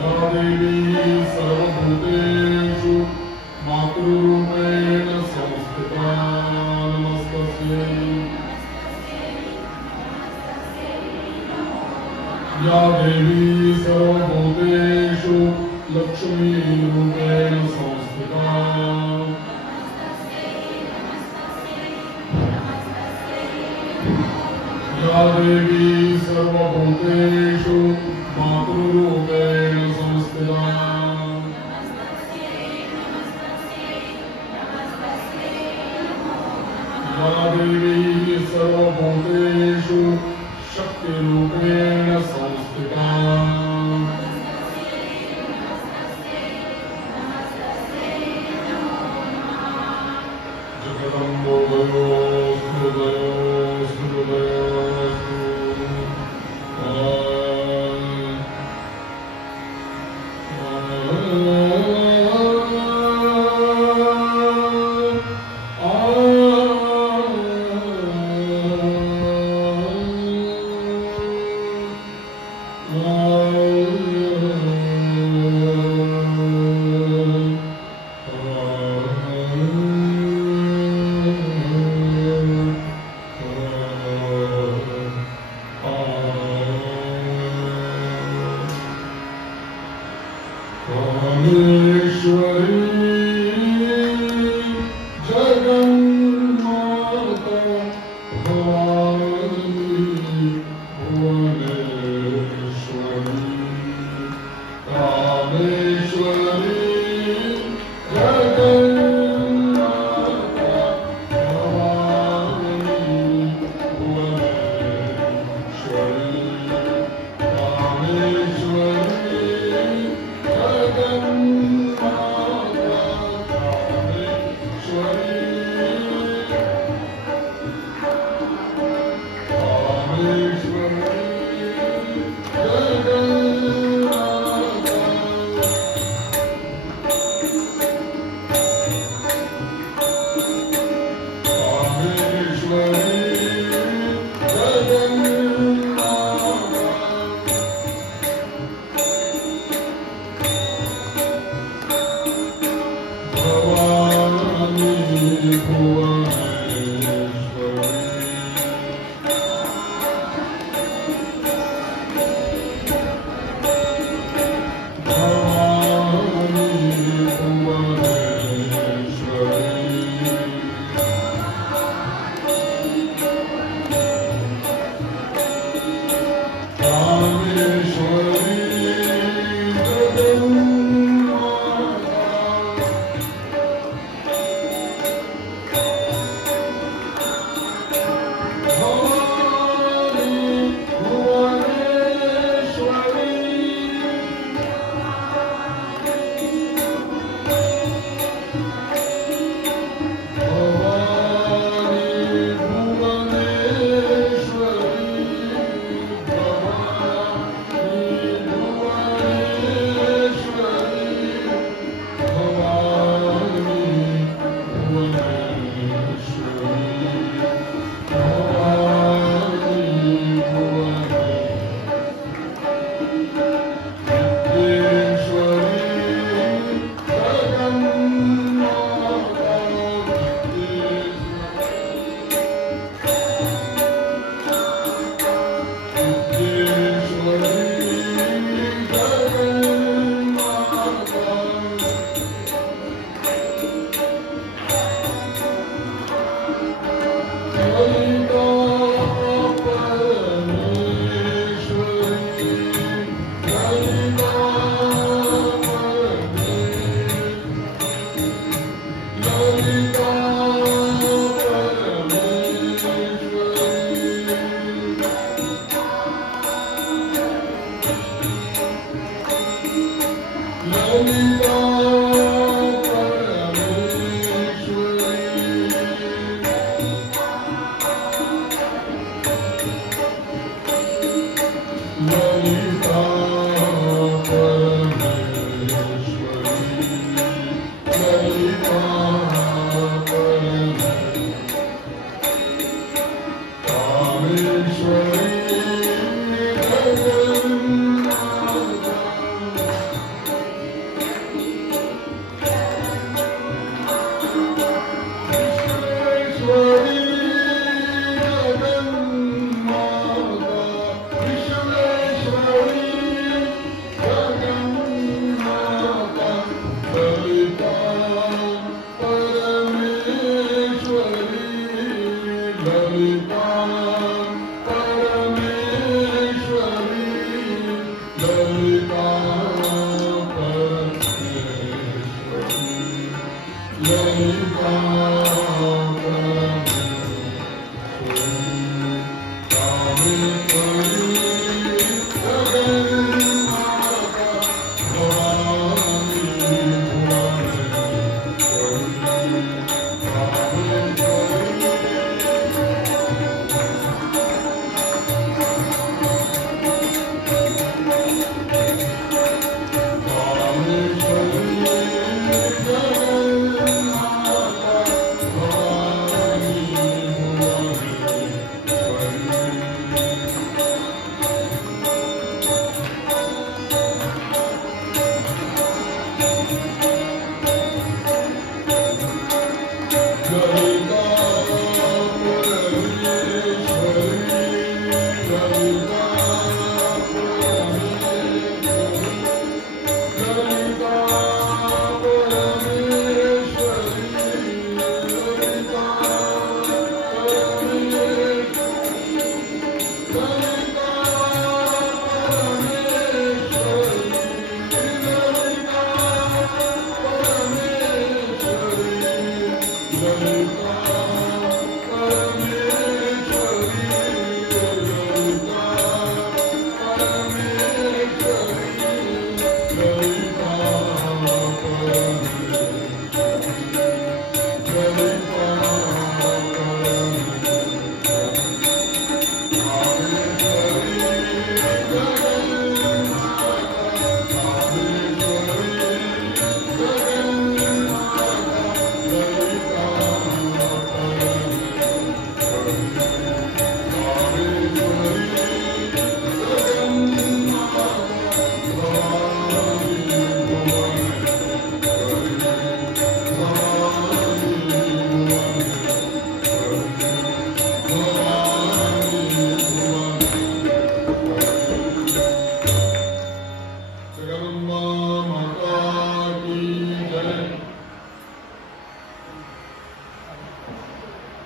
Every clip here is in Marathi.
या देवी सर्वभूतेषु मातृरूपेण संस्थिता नमस्तस्यै। या देवी सर्वभूतेषु लक्ष्मीरूपेण संस्थिता या देवी सर्वभूतेषु मातृरूपेण संस्थिता या देवी सर्वभूतेषु शक्तिरूपेण संस्थिता जगदम्बोदयो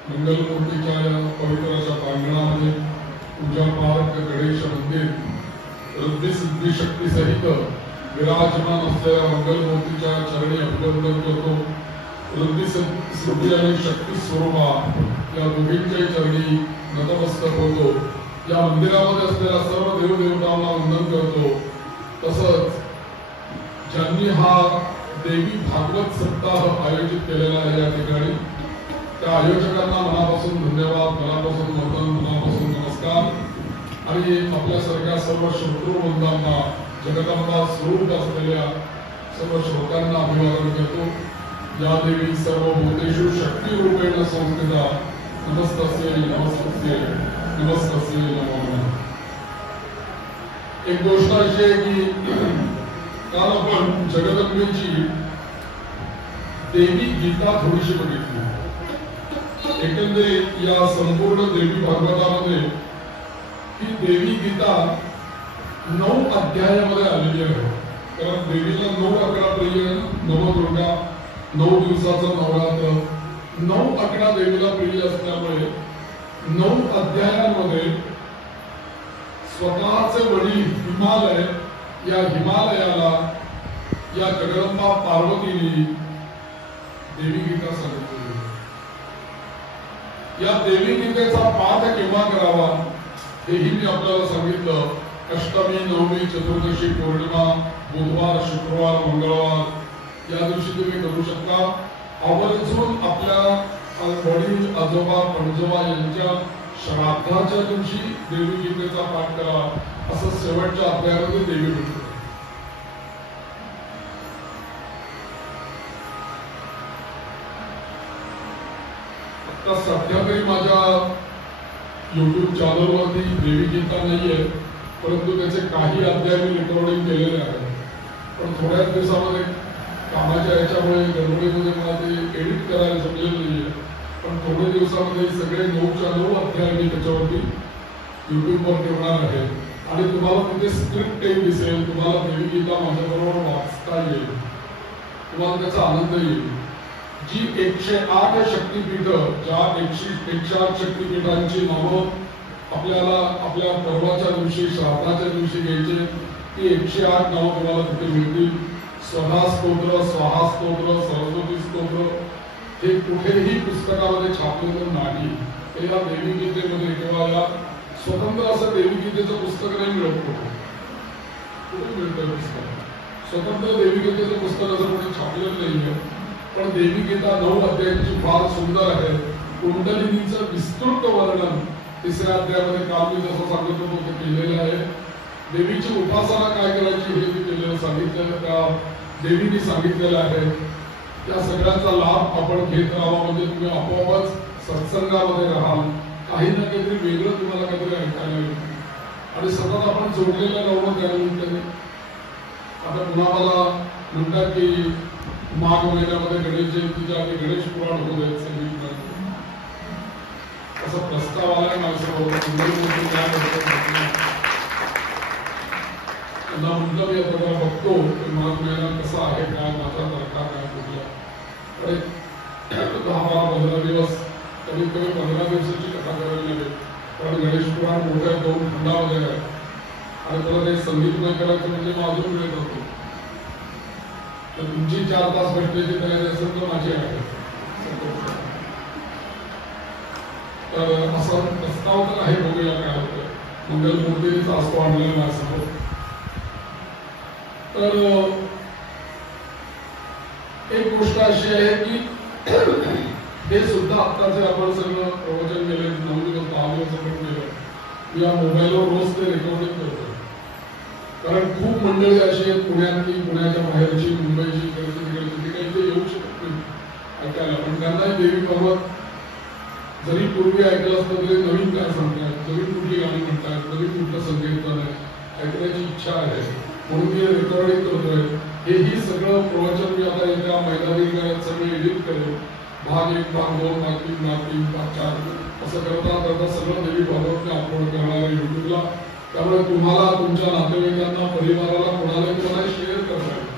मंगलमूर्तीच्या या पवित्र अशा प्रांगणामध्ये पूजा पार्क गणेश मंदिर वृद्धी सिद्धी शक्ती सहित विराजमान असलेल्या मंगलमूर्तीच्या चरणी अभिवंदन करतो. वृद्धी सिद्धी आणि शक्ती स्वरूपा या दोघींच्याही चरणी नतमस्तक होतो. या मंदिरामध्ये असलेल्या सर्व देवदेवतांना वंदन करतो. तसंच ज्यांनी हा देवी भागवत सप्ताह आयोजित केलेला आहे या ठिकाणी त्या आयोजकांना मनापासून धन्यवाद, मनापासून वंदन, मनापासून नमस्कार. आणि आपल्यासारख्या सर्व श्रोतृवृंदांना जगदंबा स्वरूप असलेल्या सर्व श्रोत्यांना अभिवादन करतो. या देवी सर्व भूतेषु शक्ती रूपेण संस्थिता नमस्तस्यै नमस्तस्यै नमस्तस्यै नमो नमः. एक गोष्ट अशी आहे की काल आपण जगदंबेची देवी गीता थोडीशी बघितली. एकंदरीत या संपूर्ण देवी भागवतामध्ये ही देवी गीता 9 अध्यायामध्ये आलेली आहे. कारण देवीला 9-11 प्रिय, नवदुर्गा, 9 दिवसाचं नवरात्र, 9-11 देवीला प्रिय असल्यामुळे 9 अध्यायांमध्ये स्वतःचे वडील हिमालय, या हिमालयाला या जगदंबा पार्वतीने देवी गीता सांगितली. या देवी गीतेचा पाठ केव्हा करावा हेही मी आपल्याला सांगितलं. अष्टमी, नवमी, चतुर्दशी, पौर्णिमा, बुधवार, शुक्रवार, मंगळवार या दिवशी तुम्ही करू शकता. आवर्जून आपल्या वडील, आजोबा, पणजोबा यांच्या श्राद्धाच्या दिवशी देवी गीतेचा पाठ करा, असं शेवटच्या अध्यायामध्ये देवी म्हणतो. आता सध्या तरी माझ्या YouTube चॅनलवरती देवी गीता नाहीये, परंतु त्याचे काही अध्याय मी रेकॉर्डिंग केलेले आहे. पण थोड्याच दिवसामध्ये कामाच्या याच्यामुळे गडबडीमध्ये मला ते एडिट करायला जमलेलं नाहीये. पण थोड्या दिवसामध्ये सगळे 9च्या 9 अध्याय मी त्याच्यावरती युट्यूबवर ठेवणार आहे. आणि तुम्हाला तिथे स्क्रिप्ट एक दिसेल, तुम्हाला देवी गीता माझ्याबरोबर वाचता येईल, तुम्हाला त्याचा आनंद येईल. जी 108 शक्तीपीठ, ज्या 108 शक्तीपीठांची नावं आपल्याला आपल्या पर्वाच्या दिवशी, श्राद्धाच्या दिवशी घ्यायचे, ती 108 नावं तुम्हाला तिथे मिळतील. स्वधा स्तोत्र, स्वाहा स्तोत्र, सरस्वती स्तोत्र, हे कुठेही पुस्तकामध्ये छापलेलं नाही. हे या देवी गीतेमध्ये किंवा या स्वतंत्र असं देवी गीतेचं पुस्तक नाही मिळत. कुठे मिळतं पुस्तक? स्वतंत्र देवी गीतेचं पुस्तक असं कोणी छापलेलं नाहीये. पण देवी गीता 9 अध्यायांची फार सुंदर आहे. कुंडलिनीचं विस्तृत वर्णन 3ऱ्या अध्यायामध्ये काल मी जसं सांगितलं होतं केलेलं आहे. देवीची उपासना काय करायची हे मी केलेलं सांगितलेलं, त्या देवीने सांगितलेलं आहे. त्या सगळ्याचा लाभ आपण घेत राहावा, म्हणजे तुम्ही आपोआपच सत्संगामध्ये राहाल. काही ना काहीतरी वेगळं तुम्हाला काहीतरी ऐकायला येईल आणि सतत आपण जोडलेलं राहून त्यानिमित्ताने. आता पुन्हा मला म्हणतात की माघ महिन्यामध्ये गणेश जयंतीच्या आधी गणेश पुराण होऊ द्यायचं सांगितलं. असा प्रस्ताव आलाय माझ्यासमोर. त्यांना म्हटलं मी आता मला बघतो माघ महिना कसा आहे, काय माझा तारखा काय कुठल्या. 10-12-15 दिवस कमीत कमी 15 दिवसाची कथा करायला लागेल. कारण गणेश पुराण मोठ्या 2 खंडामध्ये आहे आणि त्याला ते संगीतमय करायचं म्हणजे अजून वेळ जातो. तर तुमची 4 तास भेटण्याची तयारी असेल तर माझी आहे. तर असा प्रस्ताव तर आहे, बघूया काय होतं. मंगलमूर्तीचा असतो आणलेला माझ्यासमोर. तर एक गोष्ट अशी आहे की हे सुद्धा आत्ताचे आपण सगळं प्रवचन केले 9 दिवस 10 दिवस आपण केलं. या मोबाईलवर रोज ते रेकॉर्डिंग करतो. कारण खूप मंडळी अशी आहेत पुण्यातली, पुण्याच्या बाहेरची, मुंबईची, तिकडची काही ते येऊ शकत नाही ऐकायला. पण त्यांनाही देवी पर्वत जरी पूर्वी ऐकलं असतं तरी नवीन काय सांगतात, नवीन कुठली गाणी म्हणतात, नवीन कुठलं संगीतन आहे ऐकण्याची इच्छा आहे. म्हणून मी रेकॉर्डिंग करतोय. हेही सगळं प्रवचन मी आता येत्या मैदानी गाण्यात सगळं एडिट करेन. भाग 1, भाग 2, भाग 3, भाग 3, भाग 4 असं करता करता सगळं देवी भागवत मी अपलोड करणार आहे युट्यूबला. त्यामुळे तुम्हाला, तुमच्या नातेवाईकांना, परिवाराला, कोणालाही तुम्हाला शेअर करता येईल.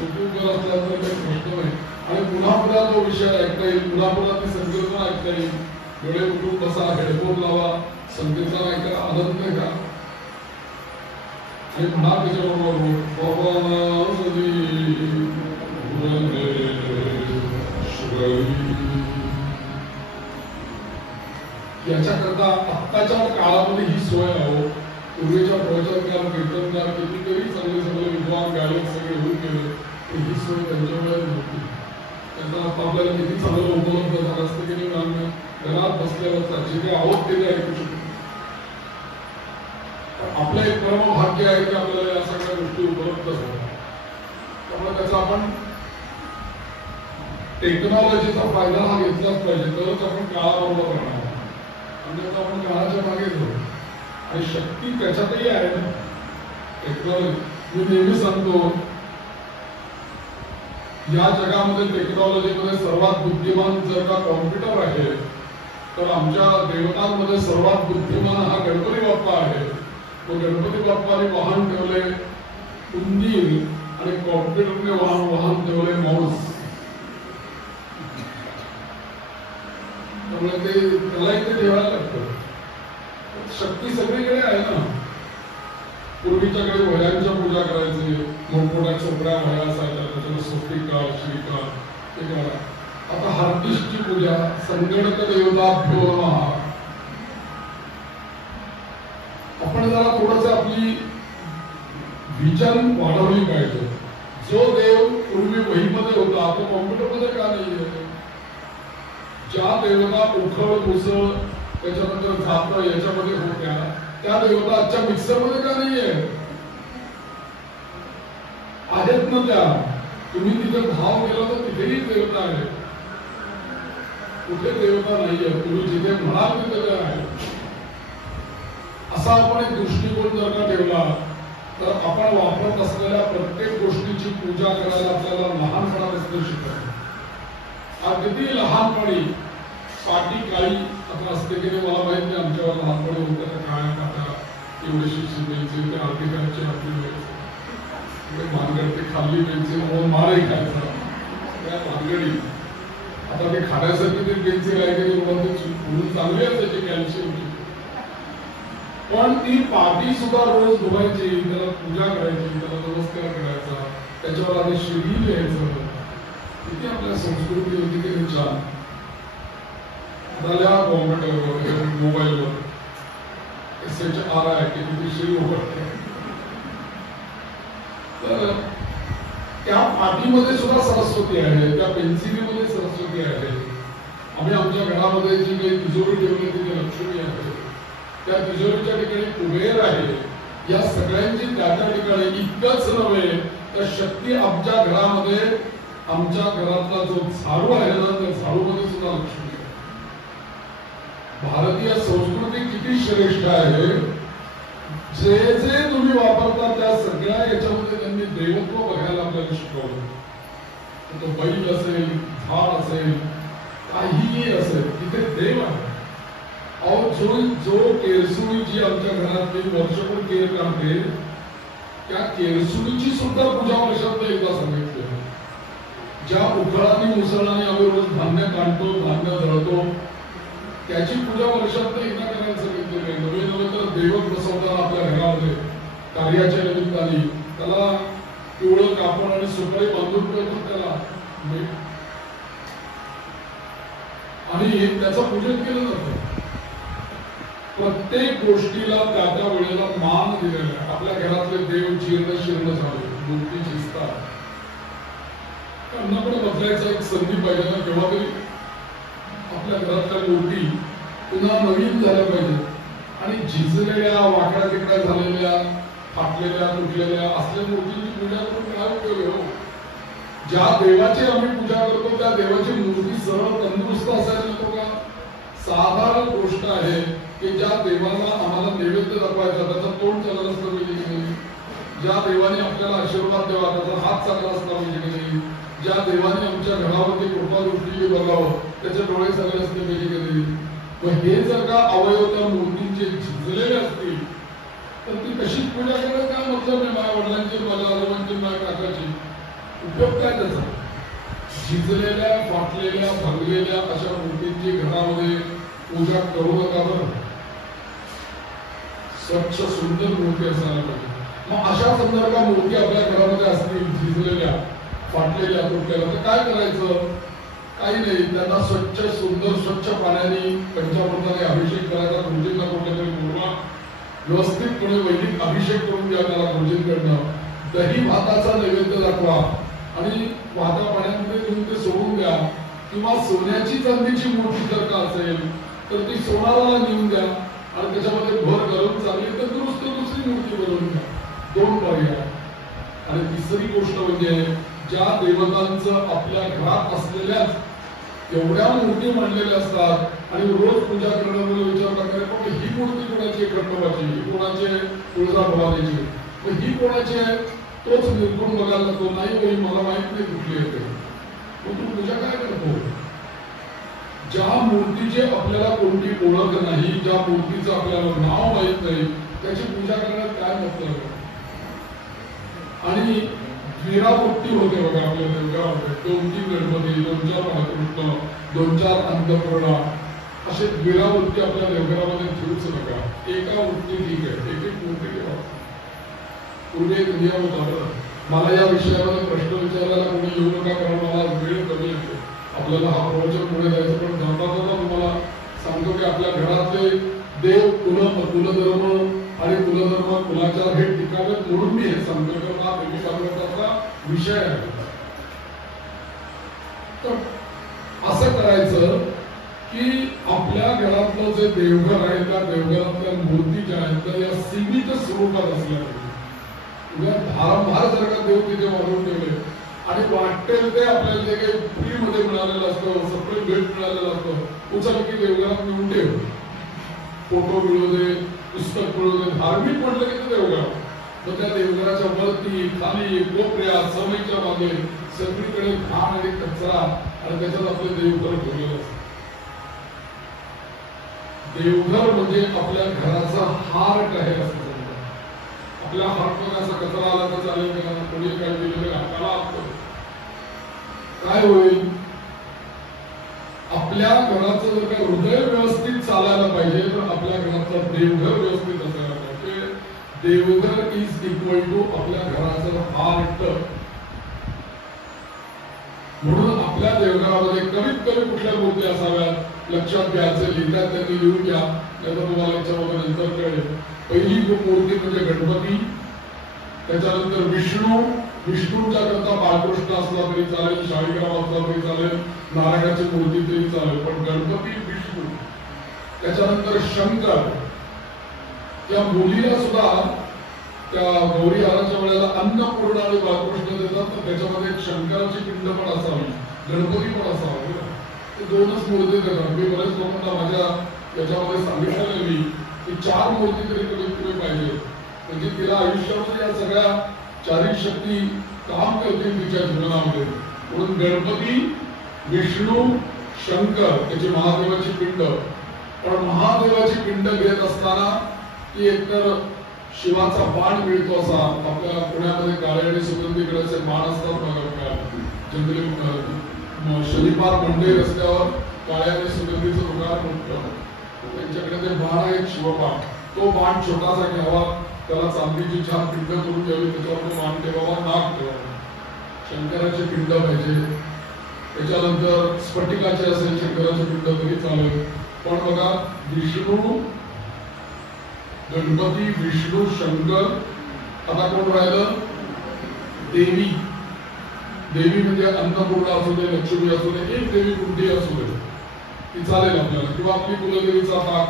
युट्यूबवर असल्यानंतर काही प्रश्न नाही. आणि पुन्हा पुन्हा तो विषय ऐकता येईल, पुन्हा पुन्हा ती संकीर्तन ऐकता येईल. डोळे उठून बसा, हेडफोन लावा, संकीर्तन ऐका, आनंद घ्या आणि म्हणा त्याच्याबरोबर याच्याकरता आत्ताच्या काळामध्ये ही सोय आहे. पूर्वीच्या प्रवचनकार, कीर्तनकार कितीतरी चांगले चांगले विद्वान गायक सगळे होऊन गेले, ही सोय त्यांच्यामुळे नव्हती. त्यांना आपल्याला किती चांगलं उपलब्ध झालं असतं की नाही, घरात बसल्या बसता जिथे आहोत ते ऐकू शकतो. आपलं एक परम भाग्य आहे की आपल्याला या सगळ्या गोष्टी उपलब्ध होतात. त्यामुळे त्याचा आपण टेक्नॉलॉजीचा फायदा हा घेतलाच पाहिजे, तरच आपण काळाबरोबर राहणार. अन्यथा आपण काळाच्या मागे जाऊ. आणि शक्ती त्याच्यातही आहे ना टेक्नॉलॉजी. मी नेहमी सांगतो या जगामध्ये टेक्नॉलॉजीमध्ये सर्वात बुद्धिमान जर का कॉम्प्युटर आहे तर आमच्या देवतांमध्ये सर्वात बुद्धिमान हा गणपती बाप्पा आहे. तो गणपती बाप्पाने वाहन ठेवले उंदीर आणि कॉम्प्युटरने वाहन ठेवले माऊस. त्यामुळे ते त्यालाही ते ठेवायला लागतं. शक्ती सगळीकडे आहे ना. पूर्वीच्याकडे वह्यांच्या पूजा करायची, मोठमोठ्या चोपड्या वह्या असायच्या, त्याच्यावर स्वस्तिका, श्रीका ते करा. आता हार्दिशची पूजा, संगणक देवताभ्यो नमः. आपण जरा थोडस आपली विजन वाढवली पाहिजे. जो देव पूर्वी वहीमध्ये होता तो कॉम्प्युटरमध्ये का नाहीये? ज्या देवता उखळ मुसळ त्याच्यानंतर जात याच्यामध्ये होत्या त्या देवता आजच्या मिक्सरमध्ये का नाहीये? आहेत ना त्या. तुम्ही तिथे भाव केला तर तिथेही देवता आहे. कुठे देवता नाहीये? तुम्ही जिथे म्हणाल तिथे आहे. असा आपण एक दृष्टिकोन जर का ठेवला तर आपण वापरत असलेल्या प्रत्येक गोष्टीची पूजा करायला आपल्याला लहानपणापासून शिकवतो. अगदी लहानपणी पाटी काळी आता असते की नाही मला माहित नाही. आमच्यावर लहानपणी होत्या त्या काळ्या पाट्या एवढे शिक्षण द्यायचे, ते आर्टिकलचे आपली व्हायचे भानगड, ते खाल्ली पेन्सिल म्हणून मारही खायचा त्या भानगडी. आता ते खाण्यासाठी ते पेन्सिल आहे की म्हणून चांगली असायची कॅल्शियमची. पण ती पाटी सुद्धा रोज धुवायची, त्याला पूजा करायची, त्याला नमस्कार करायचा, त्याच्यावर आधी शिडी लिहायचं, किती आपल्या संस्कृती होती की छान झाल्या कॉम्प्युटरवर मोबाईलवर SHRI किती शिरी उघडते तर त्या पाठीमध्ये सुद्धा सरस्वती आहे, त्या पेन्सिलीमध्ये सरस्वती आहे. आम्ही आमच्या घरामध्ये जी काही तिजोरी ठेवली तिथे लक्ष्मी आहे, त्या तिजोरीच्या ठिकाणी कुबेर आहे. या सगळ्यांची त्या त्या ठिकाणी इतकंच नव्हे तर शक्ती आमच्या घरामध्ये, आमच्या घरातला जो झाडू आहे ना त्या झाडूमध्ये सुद्धा लक्ष्मी आहे. भारतीय संस्कृती किती श्रेष्ठ आहे. जे जे तुम्ही वापरता त्या सगळ्या याच्यामध्ये त्यांनी देवत्व बघायला आपल्याला शिकवलं. तो बैल असेल, झाड असेल, काहीही असेल, तिथे देव आहे. और जो केरसुणी जी आमच्या घरात वर्षभर केर काढते त्या केरसुणीची सुद्धा पूजा वर्षात एकदा सांगितली. ज्या उखळाने मुसळाने आम्ही रोज धान्य काढतो, धान्य दळतो, त्याची पूजा वर्षात एकदा करायला सांगितलेली आहे. नवे नवे तर देवक बसवताना आपल्या घरामध्ये कार्याच्या निमित्ताने त्याला पिवळं कापड आणि सुपारी बांधून करतो त्याला आणि त्याचं पूजन केलं जातं. प्रत्येक गोष्टीला त्या त्या वेळेला मान दिलेला आहे. आपल्या घरातले देव जीर्ण शीर्ण झाले, मूर्ती झिजतात, त्यांना पण बदलायचा एक संधी पाहिजे ना. केव्हा तरी आपल्या घरातल्या मूर्ती पुन्हा नवीन झाल्या पाहिजे. आणि झिजलेल्या, वाकड्या तिकड्या झालेल्या, फाटलेल्या, तुटलेल्या असल्या मूर्तीची पूजा करून काय उपयोग हो. ज्या देवाची आम्ही पूजा करतो त्या देवाची मूर्ती सरळ तंदुरुस्त असायला नको का. साधारण गोष्ट आहे की ज्या देवाला आम्हाला नैवेद्य दाखवायचा त्याचं तोंड चालत असलं पाहिजे की नाही, ज्या देवाने आपल्याला आशीर्वाद द्यावा त्याचा हात चालला असला पाहिजे की नाही, ज्या देवाने आमच्या घरावरती कृपा दृष्टी बघावं त्याचे डोळे चालले असले पाहिजे की नाही. मग हे जर का अवयव त्या मूर्तींचे झिजलेले असतील तर ती कशी पूजा करायला काय मतलब नाही. माझ्या वडिलांची, माझ्या आजोबांची, माझ्या काकाची उपयोग काय त्याचा. झिजलेल्या, फाटलेल्या, भरलेल्या अशा मूर्तींची घरामध्ये पूजा करू नका बरं. स्वच्छ सुंदर मूर्ती असायला पाहिजे. मग अशा संदर्भात मूर्ती आपल्या घरामध्ये असतील झिजलेल्या, फाटलेल्या, तुटलेल्या तर काय करायचं. काही नाही, त्यांना स्वच्छ सुंदर स्वच्छ पाण्याने पंचामृताने अभिषेक करायचा. गुरुजींना कुठल्या तरी बोलवा, व्यवस्थितपणे वैदिक अभिषेक करून द्या त्याला गुरुजींकडनं. दही भाताचा नैवेद्य दाखवा आणि वाहत्या पाण्यामध्ये तुम्ही ते सोडून द्या. किंवा सोन्याची चांदीची मूर्ती जर का असेल तर ती सोनाराला नेऊन द्या आणि त्याच्यामध्ये भर घालून चांगली तर दुसरी मूर्ती बनवून द्या. दोन पर्याय. आणि तिसरी गोष्ट म्हणजे ज्या देवतांचं आपल्या घरात असलेल्याच एवढ्या मूर्ती मांडलेल्या असतात आणि रोज पूजा करण्यामध्ये विचार करणारे पण ही मूर्ती कोणाची आहे, खंडोबाची, ही कोणाची आहे, तुळजाभवानीची, पण ही कोणाची आहे तोच निर्गुण बघायला लागतो. नाही होई मला माहित नाही कुठली येते, पण तू पूजा काय करतो. ज्या मूर्तीची आपल्याला कोणती ओळख नाही, ज्या मूर्तीचं आपल्याला नाव माहित नाही त्याची पूजा करण्यात काय मतलब. आणि वीरावृत्ती होते बघा आपल्या देवघरामध्ये. 2-3 गणपती, 2-4 महाकृष्ण, 2-4 अंतपूर्णा असे वीरावृत्ती आपल्या देवघरामध्ये ठेवूच नका. एका वृत्ती ठीक आहे, एक एक मूर्ती ठेवा. पूर्वी एक नियम होता. मला या विषयामध्ये प्रश्न विचारायला कोणी येऊ नका कारण मला वेळ कमी येतो. आपल्याला हा प्रवचन पुढे जायचं पण जाता जाता तुम्हाला सांगतो की आपल्या घरातले देव, कुलधर्म आणि कुलधर्म कुलाचार हे टिकावेत म्हणून मी हे सांगतो. कारण हा देवी भागवताचा विषय आहे. तर असं करायचं की आपल्या घरातलं जे देवघर आहे त्या देवघरातल्या मूर्ती ज्या आहेत त्या या सीमित स्वरूपात असल्या पाहिजे. भारंभार जर का देव तिथे वाढवून ठेवले आणि वाटेल ते आपल्याला जे काही फ्री मध्ये मिळालेलं असतं, सगळं भेट मिळालेलं असतं, उचल की देवघरात मिळून ठेव. फोटो मिळू दे, पुस्तक मिळू दे, धार्मिक म्हटलं की ते देवघर. मग त्या देवघराच्या वरती, खाली, कोपऱ्यात, समईच्या मागे सगळीकडे घाण आणि कचरा आणि त्याच्यात आपले देवघर ठेवलेलं असतं. देवघर म्हणजे आपल्या घराचा हार्ट आहे असं समजा. आपल्या हार्टमध्ये असा कचरा आला तर चालेल का, कोणी काय दिलेलं हाताला असतं काय होईल. आपल्या घराचं जर का हृदय व्यवस्थित चालायला पाहिजे तर आपल्या घराचं देवघर व्यवस्थित असायला पाहिजे. देवघर इज इक्वल टू आपल्या घराचं हार्ट. म्हणून आपल्या देवघरामध्ये कमीत कमी कुठल्या मूर्ती असाव्यात लक्षात घ्यायचं, लिहितात त्यांनी लिहून घ्या, त्याचा तुम्हाला याच्यामध्ये नंतर कळेल. पहिली मूर्ती म्हणजे गणपती, त्याच्यानंतर विष्णू, विष्णूच्या करता बाळकृष्ण असला तरी चालेल, शाळीग्राम असला तरी चालेल, नारायणाची मूर्ती तरी चालेल, पण गणपती विष्णू. त्याच्यानंतर शंकर, त्या मुलीला सुद्धा त्या गौरी हाराच्या वेळेला अन्नपूर्णा आणि बाळकृष्ण देतात, तर त्याच्यामध्ये शंकराची पिंड पण असावी, गणपती पण असावा. ते दोनच मूर्ती देतात. मी बरेच लोकांना माझ्या याच्यामध्ये सांगितलेलं मी की 4 मूर्ती तरी कमीत कमी पाहिजे, म्हणजे तिला आयुष्यामध्ये या सगळ्या चारी शक्ती काम करतील तिच्या जीवनामध्ये. म्हणून गणपती, विष्णू, शंकर, त्याची महादेवाची पिंड. पण महादेवाची पिंड घेत असताना ती एकतर शिवाचा बाण मिळतो असा, आपल्या पुण्यामध्ये काळे आणि सुगंधी कलरचे बाण असतात बघा, जंगली शनिवार मंडई रस्त्यावर काळ्या आणि सुगंधीचं दुकान मोठं, त्यांच्याकडे ते बाण आहे शिवबाण. तो बाण छोटासा घ्यावा, त्याला चांदीची छान पिंड करून घ्यावी, त्याच्यावर तो बाण ठेवावा, नाक ठेवावा. शंकराची पिंड पाहिजे. त्याच्यानंतर स्फटिकाचे असेल शंकराची पिंड तरी चालेल. पण बघा, विष्णू, गणपती, विष्णू, शंकर, आता कोण राहिलं? देवी. देवी म्हणजे अन्नपूर्णा असू दे, लक्ष्मी असू दे, एक देवी कुठली असू दे ती चालेल आपल्याला, किंवा आपली कुलदेवीचा भाग.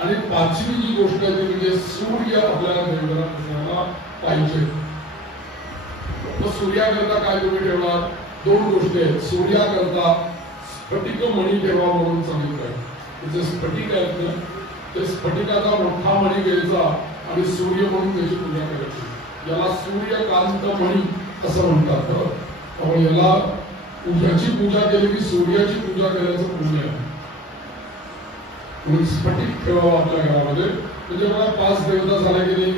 आणि 5वी जी गोष्ट आहे ती म्हणजे सूर्य आपल्याला देवघरात असायला पाहिजे. मग सूर्याकरता काय तुम्ही ठेवणार? 2 गोष्टी आहेत. सूर्याकरता स्फटिक मणी ठेवा म्हणून सांगितलंय. जे स्फटिक आहेत ना, ते स्फटिकाचा मोठा मणी घ्यायचा आणि सूर्य म्हणून त्याची पूजा करायची. याला सूर्यकांत मणी असं म्हणतात. त्यामुळे याला याची पूजा केली की सूर्याची पूजा केल्याचं पुण्य आहे. म्हणून स्फटिक ठेवावं आपल्या घरामध्ये. म्हणजे मला 5 देवता झाल्या की नाही?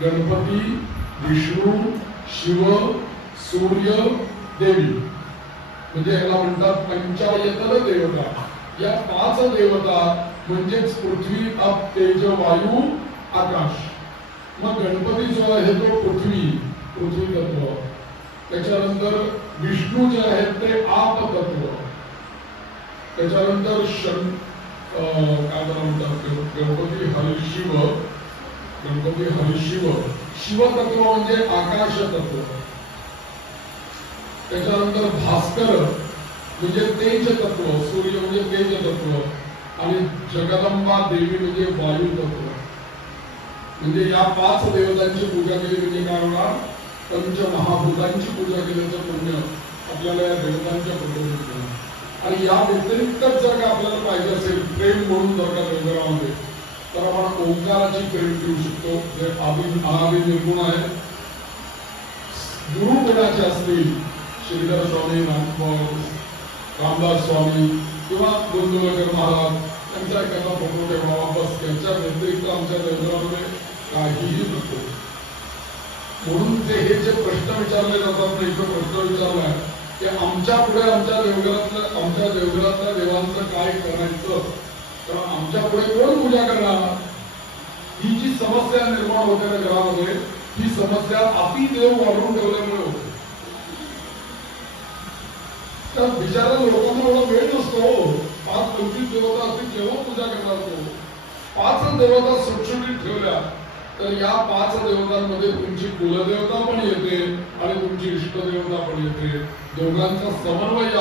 गणपती, विष्णू, शिव, सूर्य, देवी. म्हणजे याला म्हणतात पंचायतन देवता. या 5 देवता म्हणजेच पृथ्वी, अप, तेज, वायू, आकाश. मग गणपती जो आहे तो पृथ्वी, पृथ्वी तत्व. त्याच्यानंतर विष्णू जे आहेत ते आप तत्व. त्याच्यानंतर काय म्हणतात गणपती हरिशिव, गणपती हरिशिव. शिव तत्व म्हणजे आकाश तत्व. त्याच्यानंतर भास्कर म्हणजे तेज तत्व, सूर्य म्हणजे तेज तत्व. आणि जगदंबा देवी म्हणजे वायू तत्व. म्हणजे या 5 देवतांची पूजा केली म्हणजे काय होणार? पंचमहाभूतांची पूजा केल्याचं पुण्य आपल्याला या देवतांच्या पूजेत. आणि या व्यतिरिक्तच जर का आपल्याला पाहिजे असेल प्रेम म्हणून जर का देवघरामध्ये, तर आपण ओंकाराची प्रेम ठेवू शकतो, जे आधी निर्गुण आहे. गुरु कोणाचे असतील, श्रीधर स्वामी, रामदास स्वामी किंवा गोंदवलकर महाराज, त्यांचा एखादा फोटो ठेवावा बस. त्यांच्या व्यतिरिक्त आमच्या देवघरामध्ये काहीही नको. म्हणून ते हे जे प्रश्न विचारले जातात ना, इथं प्रश्न विचारलाय की आमच्या पुढे आमच्या देवघरातल्या देवांचं काय करायचं, तर आमच्या पुढे कोण पूजा करणार? ही जी समस्या निर्माण होते ना घरामध्ये, ही समस्या अति देव वाढवून ठेवल्यामुळे होते. तर बिचारा लोकांना एवढा वेळ नसतो. 5-25 देवता असतील केव्हा पूजा करणार तो? 5 देवता सुटसुटीत ठेवल्या तर या 5 देवतांमध्ये तुमची कुलदेवता पण येते आणि तुमची इष्टदेवता पण येते. दोघांचा समन्वय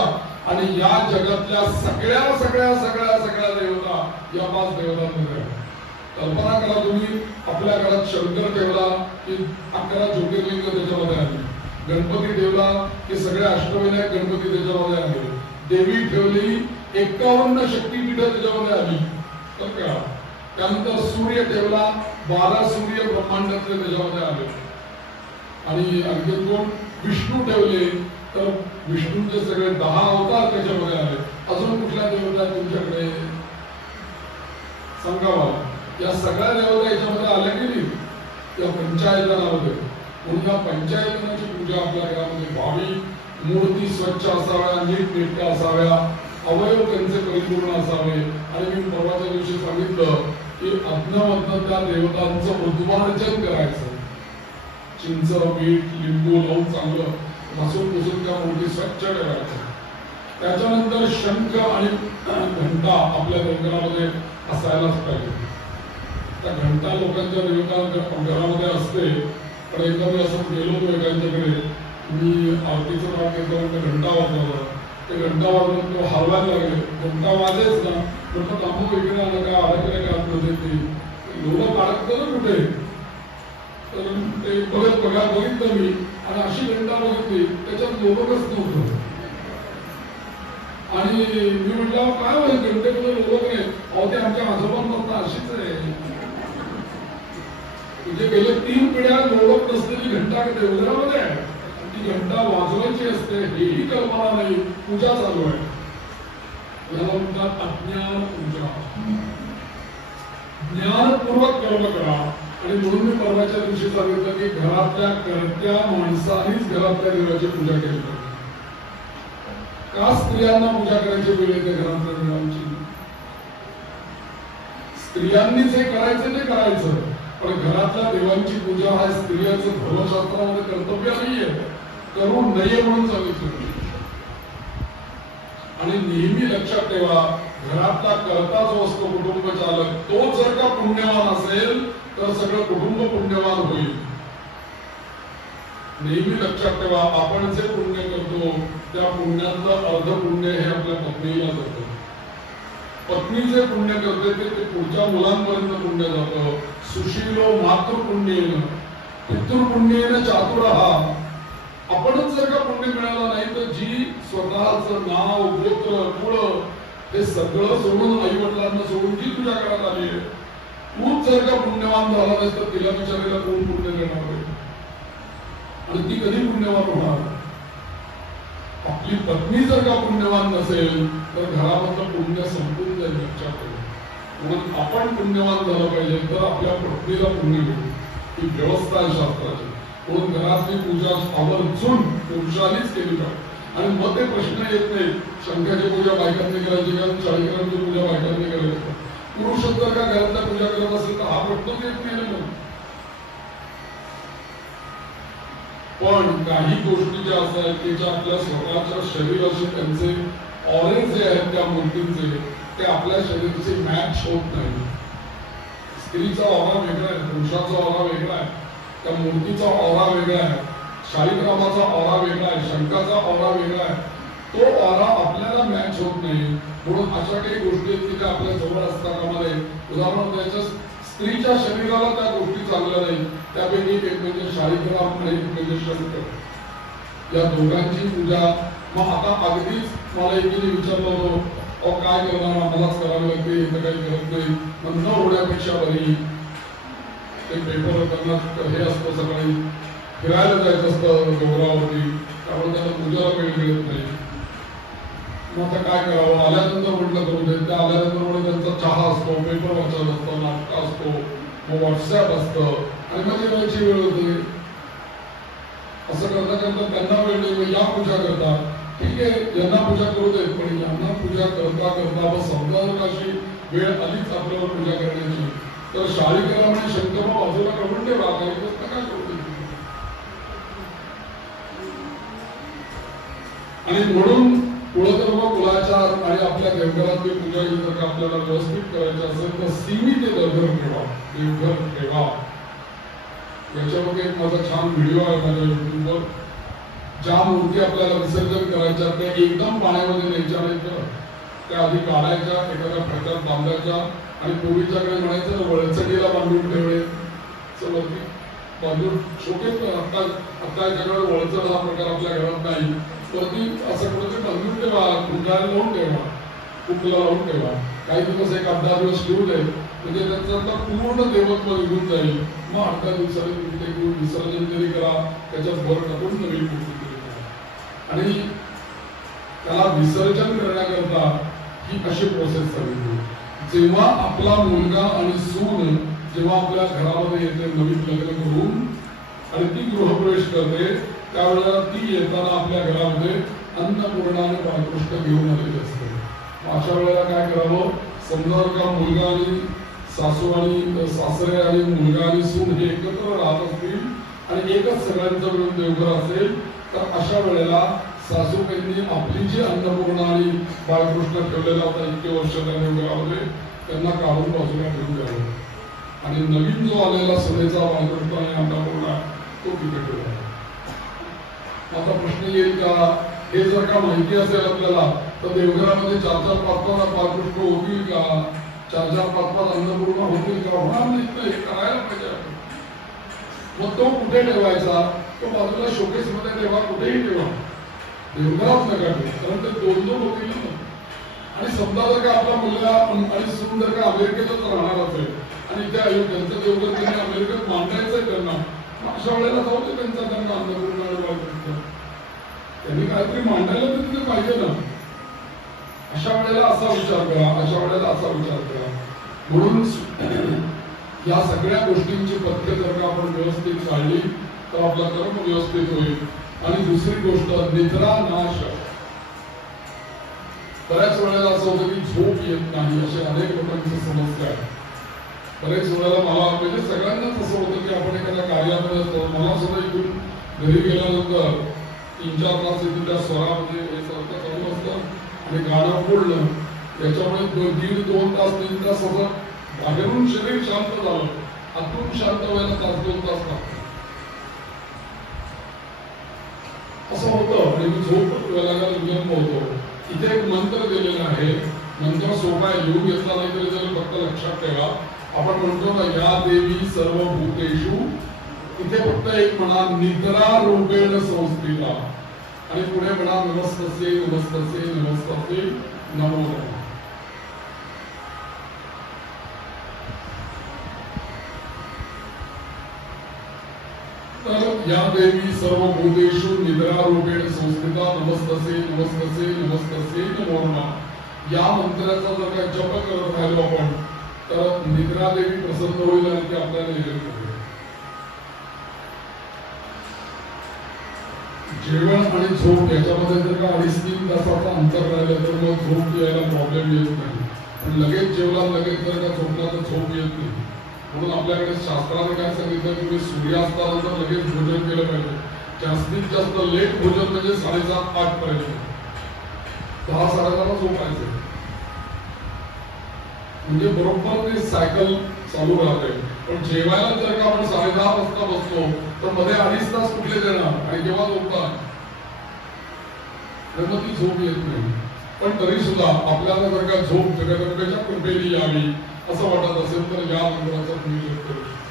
आणि या जगातल्या सगळ्या सगळ्या सगळ्या सगळ्या देवता या 5 देवतांमध्ये. कल्पना करा तुम्ही, आपल्या घरात शंकर ठेवला की 11 ज्योतिर्लिंग त्याच्यामध्ये आली. गणपती ठेवला की सगळे अष्टविनायक गणपती त्याच्यामध्ये आले. देवी ठेवली 51 शक्तीपीठ त्याच्यामध्ये आली. तर का त्यानंतर सूर्य ठेवला, 12 सूर्य ब्रह्मांडातले त्याच्यामध्ये आले. आणि आणखी कोण? विष्णू ठेवले तर विष्णूचे सगळे 10 अवतार त्याच्यामध्ये आले. अजून कुठल्या देवता तुमच्याकडे सांगावा? या सगळ्या देवता याच्यामध्ये आल्या की नाही या पंचायतनामध्ये. म्हणून या पंचायतनाची पूजा आपल्या घरामध्ये व्हावी. मूर्ती स्वच्छ असाव्या, नीटनेटक्या असाव्या, अवयव त्यांचे परिपूर्ण असावे. आणि मी परवाच्या दिवशी सांगितलं की अज्ञामधनं त्या देवतांचं उद्वार्जन करायचं. चिंच, मीठ, लिंबू लावून चांगलं घासून पुसून त्या मूर्ती स्वच्छ ठेवायच्या. त्याच्यानंतर शंख आणि घंटा आपल्या देवघरामध्ये असायलाच पाहिजे. त्या घंटा लोकांच्या घरामध्ये असते, पण एकदा मी असं गेलो होतो एकांच्याकडे, मी आरतीचं नाव घेतलं म्हणजे घंटा वाजवला. ते घंटा वाजवून तो हलवायला लागले. घंटा वाजेच ना, म्हटलं थांबू इकडे आलं का अडकले का म्हणजे ते लोक अडकतं ना कुठे. तर ते बघितलं मी आणि अशी घंटा बघितली त्याच्यात लोकच नव्हतं. आणि मी म्हटलं काय होईल घंटेमध्ये लोक नाही. अहो ते आमच्या आजोबांपासून अशीच आहे. म्हणजे गेले 3 पिढ्या लोक नसलेली घंटा देवघरामध्ये आहे. ती घंटा वाजवायची असते हेही कल्पना नाही. पूजा चालू आहे. याला म्हणतात अज्ञान पूजा. ज्ञानपूर्वक कर्म करा. आणि म्हणून मी परवाच्या दिवशी सांगितलं की घरातल्या कर्त्या माणसानेच घरातल्या देवाची पूजा केली पाहिजे. का स्त्रियांना पूजा करायची वेळ येते घरातल्या देवांची? स्त्रियांनी जे करायचं ते करायचं, पण घरातल्या देवांची पूजा हा स्त्रियांचं धर्मशास्त्रामध्ये कर्तव्य नाहीये. करू नये म्हणून सांगितलं. आणि नेहमी लक्षात ठेवा, घरातला कर्ता जो असतो कुटुंब चालक, तो जर का पुण्यवान असेल तर सगळं कुटुंब पुण्यवान होईल. नेहमी लक्षात ठेवा, आपण जे पुण्य करतो त्या पुण्यातलं अर्ध पुण्य हे आपल्या पत्नीला जातं. पत्नी जे पुण्य करते ते पुढच्या मुलांपर्यंत पुण्य जातं. सुशीलो मातृपुण्येन पितृपुण्येन चातुरहा. आपणच जर का पुण्य मिळालं नाही तर जी स्वतःचं नाव गोत्र कुळ हे सगळं सोडून, आई वडिलांना सोडून जी तुझ्या घरात आली आहे, तूच जर का पुण्यवान झाला नाहीस तर तिला विचारायला कोण पुण्य देणार आहे? आणि ती कधी पुण्यवान होणार? आपली पत्नी जर का पुण्यवान नसेल तर घरामधलं पुण्य संपून जाईल. लक्षात ठेवा. म्हणून आपण पुण्यवान झालं पाहिजे तर आपल्या पत्नीला पुण्य मिळेल. ही व्यवस्था आहे शास्त्राची. म्हणून घरातली पूजा आवर्जून पुरुषांनीच केली पाहिजे. आणि मग ते प्रश्न येत नाही शंखाची पूजा बायकांनी करायची का शाळीकरांची पूजा बायकांनी करायची. पुरुष जर का घरातल्या पूजा करत असेल तर हा प्रश्नच येत नाही ना. पण काही गोष्टी ज्या असतात की ज्या आपल्या स्वतःच्या शरीराशी त्यांचे ऑरे जे आहेत त्या मूर्तींचे ते आपल्या शरीराचे मॅच होत नाही. स्त्रीचा ऑरा वेगळा आहे, पुरुषाचा ऑरा वेगळा आहे, त्या मूर्तीचा ऑरा वेगळा आहे, शालिग्रामाचा ऑरा वेगळा आहे, शंखाचा ऑरा वेगळा आहे. तो ऑरा आपल्याला मॅच होत नाही. म्हणून अशा काही गोष्टी आहेत की त्या आपल्या जवळ असतात. आम्हाला उदाहरण द्यायचं, स्त्रीच्या शरीराला त्या गोष्टी चांगल्या नाही. त्यापैकी एक म्हणजे शालिग्राम आणि एक म्हणजे शंख. या दोघांची पूजा. मग आता अगदीच मला एकीने विचारलं होतं, अहो काय करणार, आम्हालाच करावं लागते, इथं काही करत नाही, मग न होण्यापेक्षा बरी. ते पेपर त्यांना हे असतं, सकाळी फिरायला जायचं असतं डोंगरावरती, त्यामुळे त्यांना पूजाला वेळ मिळत नाही. मग आता काय करावं, आल्यानंतर म्हटलं करू दे. त्या आल्यानंतर त्यांचा चहा असतो, पेपर वाचत असतो, नाटक असतो, मग व्हॉट्सअप असतं आणि माझी वेळची वेळ होते. असं करता करता त्यांना वेळ नाही, या पूजा करतात. ठीक आहे, यांना पूजा करू देत, पण यांना पूजा करता करता मग समजा अशी वेळ आलीच आपल्याला पूजा करण्याची तर शालिग्राम आणि शंख बाजूला करून ठेवा. काही काय करू दे. आणि म्हणून कुळधर्म कुलाचार आणि आपल्या देवघरातली पूजा ही जर आपल्याला व्यवस्थित करायची असेल तर सीमित देवघर ठेवा. देवघर ठेवा. याच्यामध्ये एक माझा छान व्हिडिओ आहे माझ्या युट्यूबवर. ज्या मूर्ती आपल्याला विसर्जन करायच्या त्या एकदम पाण्यामध्ये न्यायच्या नाही तर त्या आधी काढायच्या, एखाद्या फट्यात बांधायच्या आणि पूर्वीच्याकडे म्हणायचं वळचडीला बांधून ठेवणे. वरती बांधून छोटे आता याच्याकडे वळचड हा प्रकार आपल्या घरात नाही. वरती असं कुठे बांधून ठेवा, कुंडाला लावून ठेवा, कुंडला लावून ठेवा. काही दिवस एक 8-10 दिवस ठेवू नये म्हणजे त्याचा पूर्ण देवत्व निघून जाईल. मग 8-10 दिवसांनी ते विसर्जन तरी करा, त्याच्यात भर टाकून नवीन मूर्ती तरी करा. आणि त्याला विसर्जन करण्याकरता ही अशी प्रोसेस सांगितली. जेव्हा आपला मुलगा आणि सून जेव्हा आपल्या घरामध्ये येते नवीन लग्न करून आणि ती गृहप्रवेश करते त्यावेळेला ती येताना आपल्या घरामध्ये अन्नपूर्णाने बाळकृष्ण घेऊन आलेले असते. अशा वेळेला काय करावं, समजा का मुलगा आणि सासू आणि सासरे आणि मुलगा आणि सून हे एकत्र राहत असतील आणि एकच सगळ्यांचं मिळून देवघर असेल तर अशा वेळेला सासूबाईंनी आपली जी अन्नपूर्णा आणि बाळकृष्ण ठेवलेला होता इतके वर्ष त्या देवघरामध्ये त्यांना काढून बाजूला ठेवून द्यावं आणि नवीन जो आलेला सनेचा बाळकृष्ण आणि अन्नपूर्णा तो तिथे ठेवला. आता प्रश्न येईल का, हे जर का माहिती असेल आपल्याला तर देवघरामध्ये 4-4, 5-5 बाळकृष्ण होतील का, 4-4, 5-5 अन्नपूर्णा होतील का? होणार नाहीत ना. हे करायला पाहिजे. मग तो कुठे ठेवायचा? तो बाजूला शोकेस मध्ये ठेवा, कुठेही ठेवा, देवघरात नका ठेवा, कारण ते 2-2 होतील ना. आणि समजा जर का आपला मुलगा आणि सून जर का अमेरिकेतच राहणार असेल आणि त्यांचं देवघर त्यांनी अमेरिकेत मांडायचंय त्यांना, अशा वेळेला जाऊ दे त्यांचा त्यांना अन्नपूर्णा त्यांनी काहीतरी मांडायला तर तिथे पाहिजे ना. अशा वेळेला असा विचार करा, अशा वेळेला असा विचार करा. म्हणून या सगळ्या गोष्टींची पथ्य जर का आपण व्यवस्थित काढली तर आपला कर्म व्यवस्थित होईल. आणि दुसरी गोष्ट, निद्रा नाश. बऱ्याच वेळेला असं होतं की झोप येत नाही, असे अनेक लोकांची समस्या आहे. बरेच वेळेला मला म्हणजे सगळ्यांनाच असं होतं की आपण एखाद्या कार्यामध्ये असतो. मला सुद्धा इथून घरी गेल्यानंतर 3-4 तास इथून त्या स्वरामध्ये हे सारखं चालू असतं आणि गाणं बोलणं, त्याच्यामुळे 1.5-2 तास 3 तास असं बाहेरून शरीर शांत झालं, आतून शांत व्हायला 1-2 तास लागतात असं होतं. आणि झोप लागायला विलंब होतो. इथे एक मंत्र दिलेला आहे, मंत्र सोपा आहे, लिहून घेतला नाही तरी जर फक्त लक्षात ठेवा. आपण म्हणतो ना, या देवी सर्व भूतेषु, इथे फक्त एक म्हणा, निद्रा रूपेण संस्थिता, आणि पुढे म्हणा, नमस्तस्यै नमस्तस्यै नमस्तस्यै नमो नमः. तर या देवी सर्व भूतेषु निद्रा रूपेण संस्थिता नमस्तस्यै नमस्तस्यै नमस्तस्यै नमो नमः. या मंत्राचा जर का जप करत राहिलो आपण तर निद्रा देवी प्रसन्न होईल आणि ते आपल्याला निरोप करेल. जेवण आणि झोप याच्यामध्ये जर का 2.5-3 तासाचा अंतर राहिलं तर मग झोप यायला प्रॉब्लेम येत नाही. पण लगेच जेवला लगेच जर का झोपला तर झोप येत नाही. म्हणून आपल्याकडे शास्त्राने काय सांगितलं, तुम्ही सूर्यास्तानंतर लगेच भोजन केलं पाहिजे. जास्तीत जास्त लेट भोजन म्हणजे 7:30-8 पर्यंत, 10-10:30 झोपायचं, म्हणजे बरोबर ते सायकल चालू राहते. पण जेवायला जर का आपण 10:30 वाजता बसतो तर मध्ये 2.5 तास कुठले देणार आणि केव्हा झोपतात, तर मग ती झोप येत नाही. पण तरी सुद्धा आपल्याला जर का झोप जगदंबेच्या कृपेने यावी असं वाटत असेल तर या मंत्राचा तुम्ही जप करू शकता.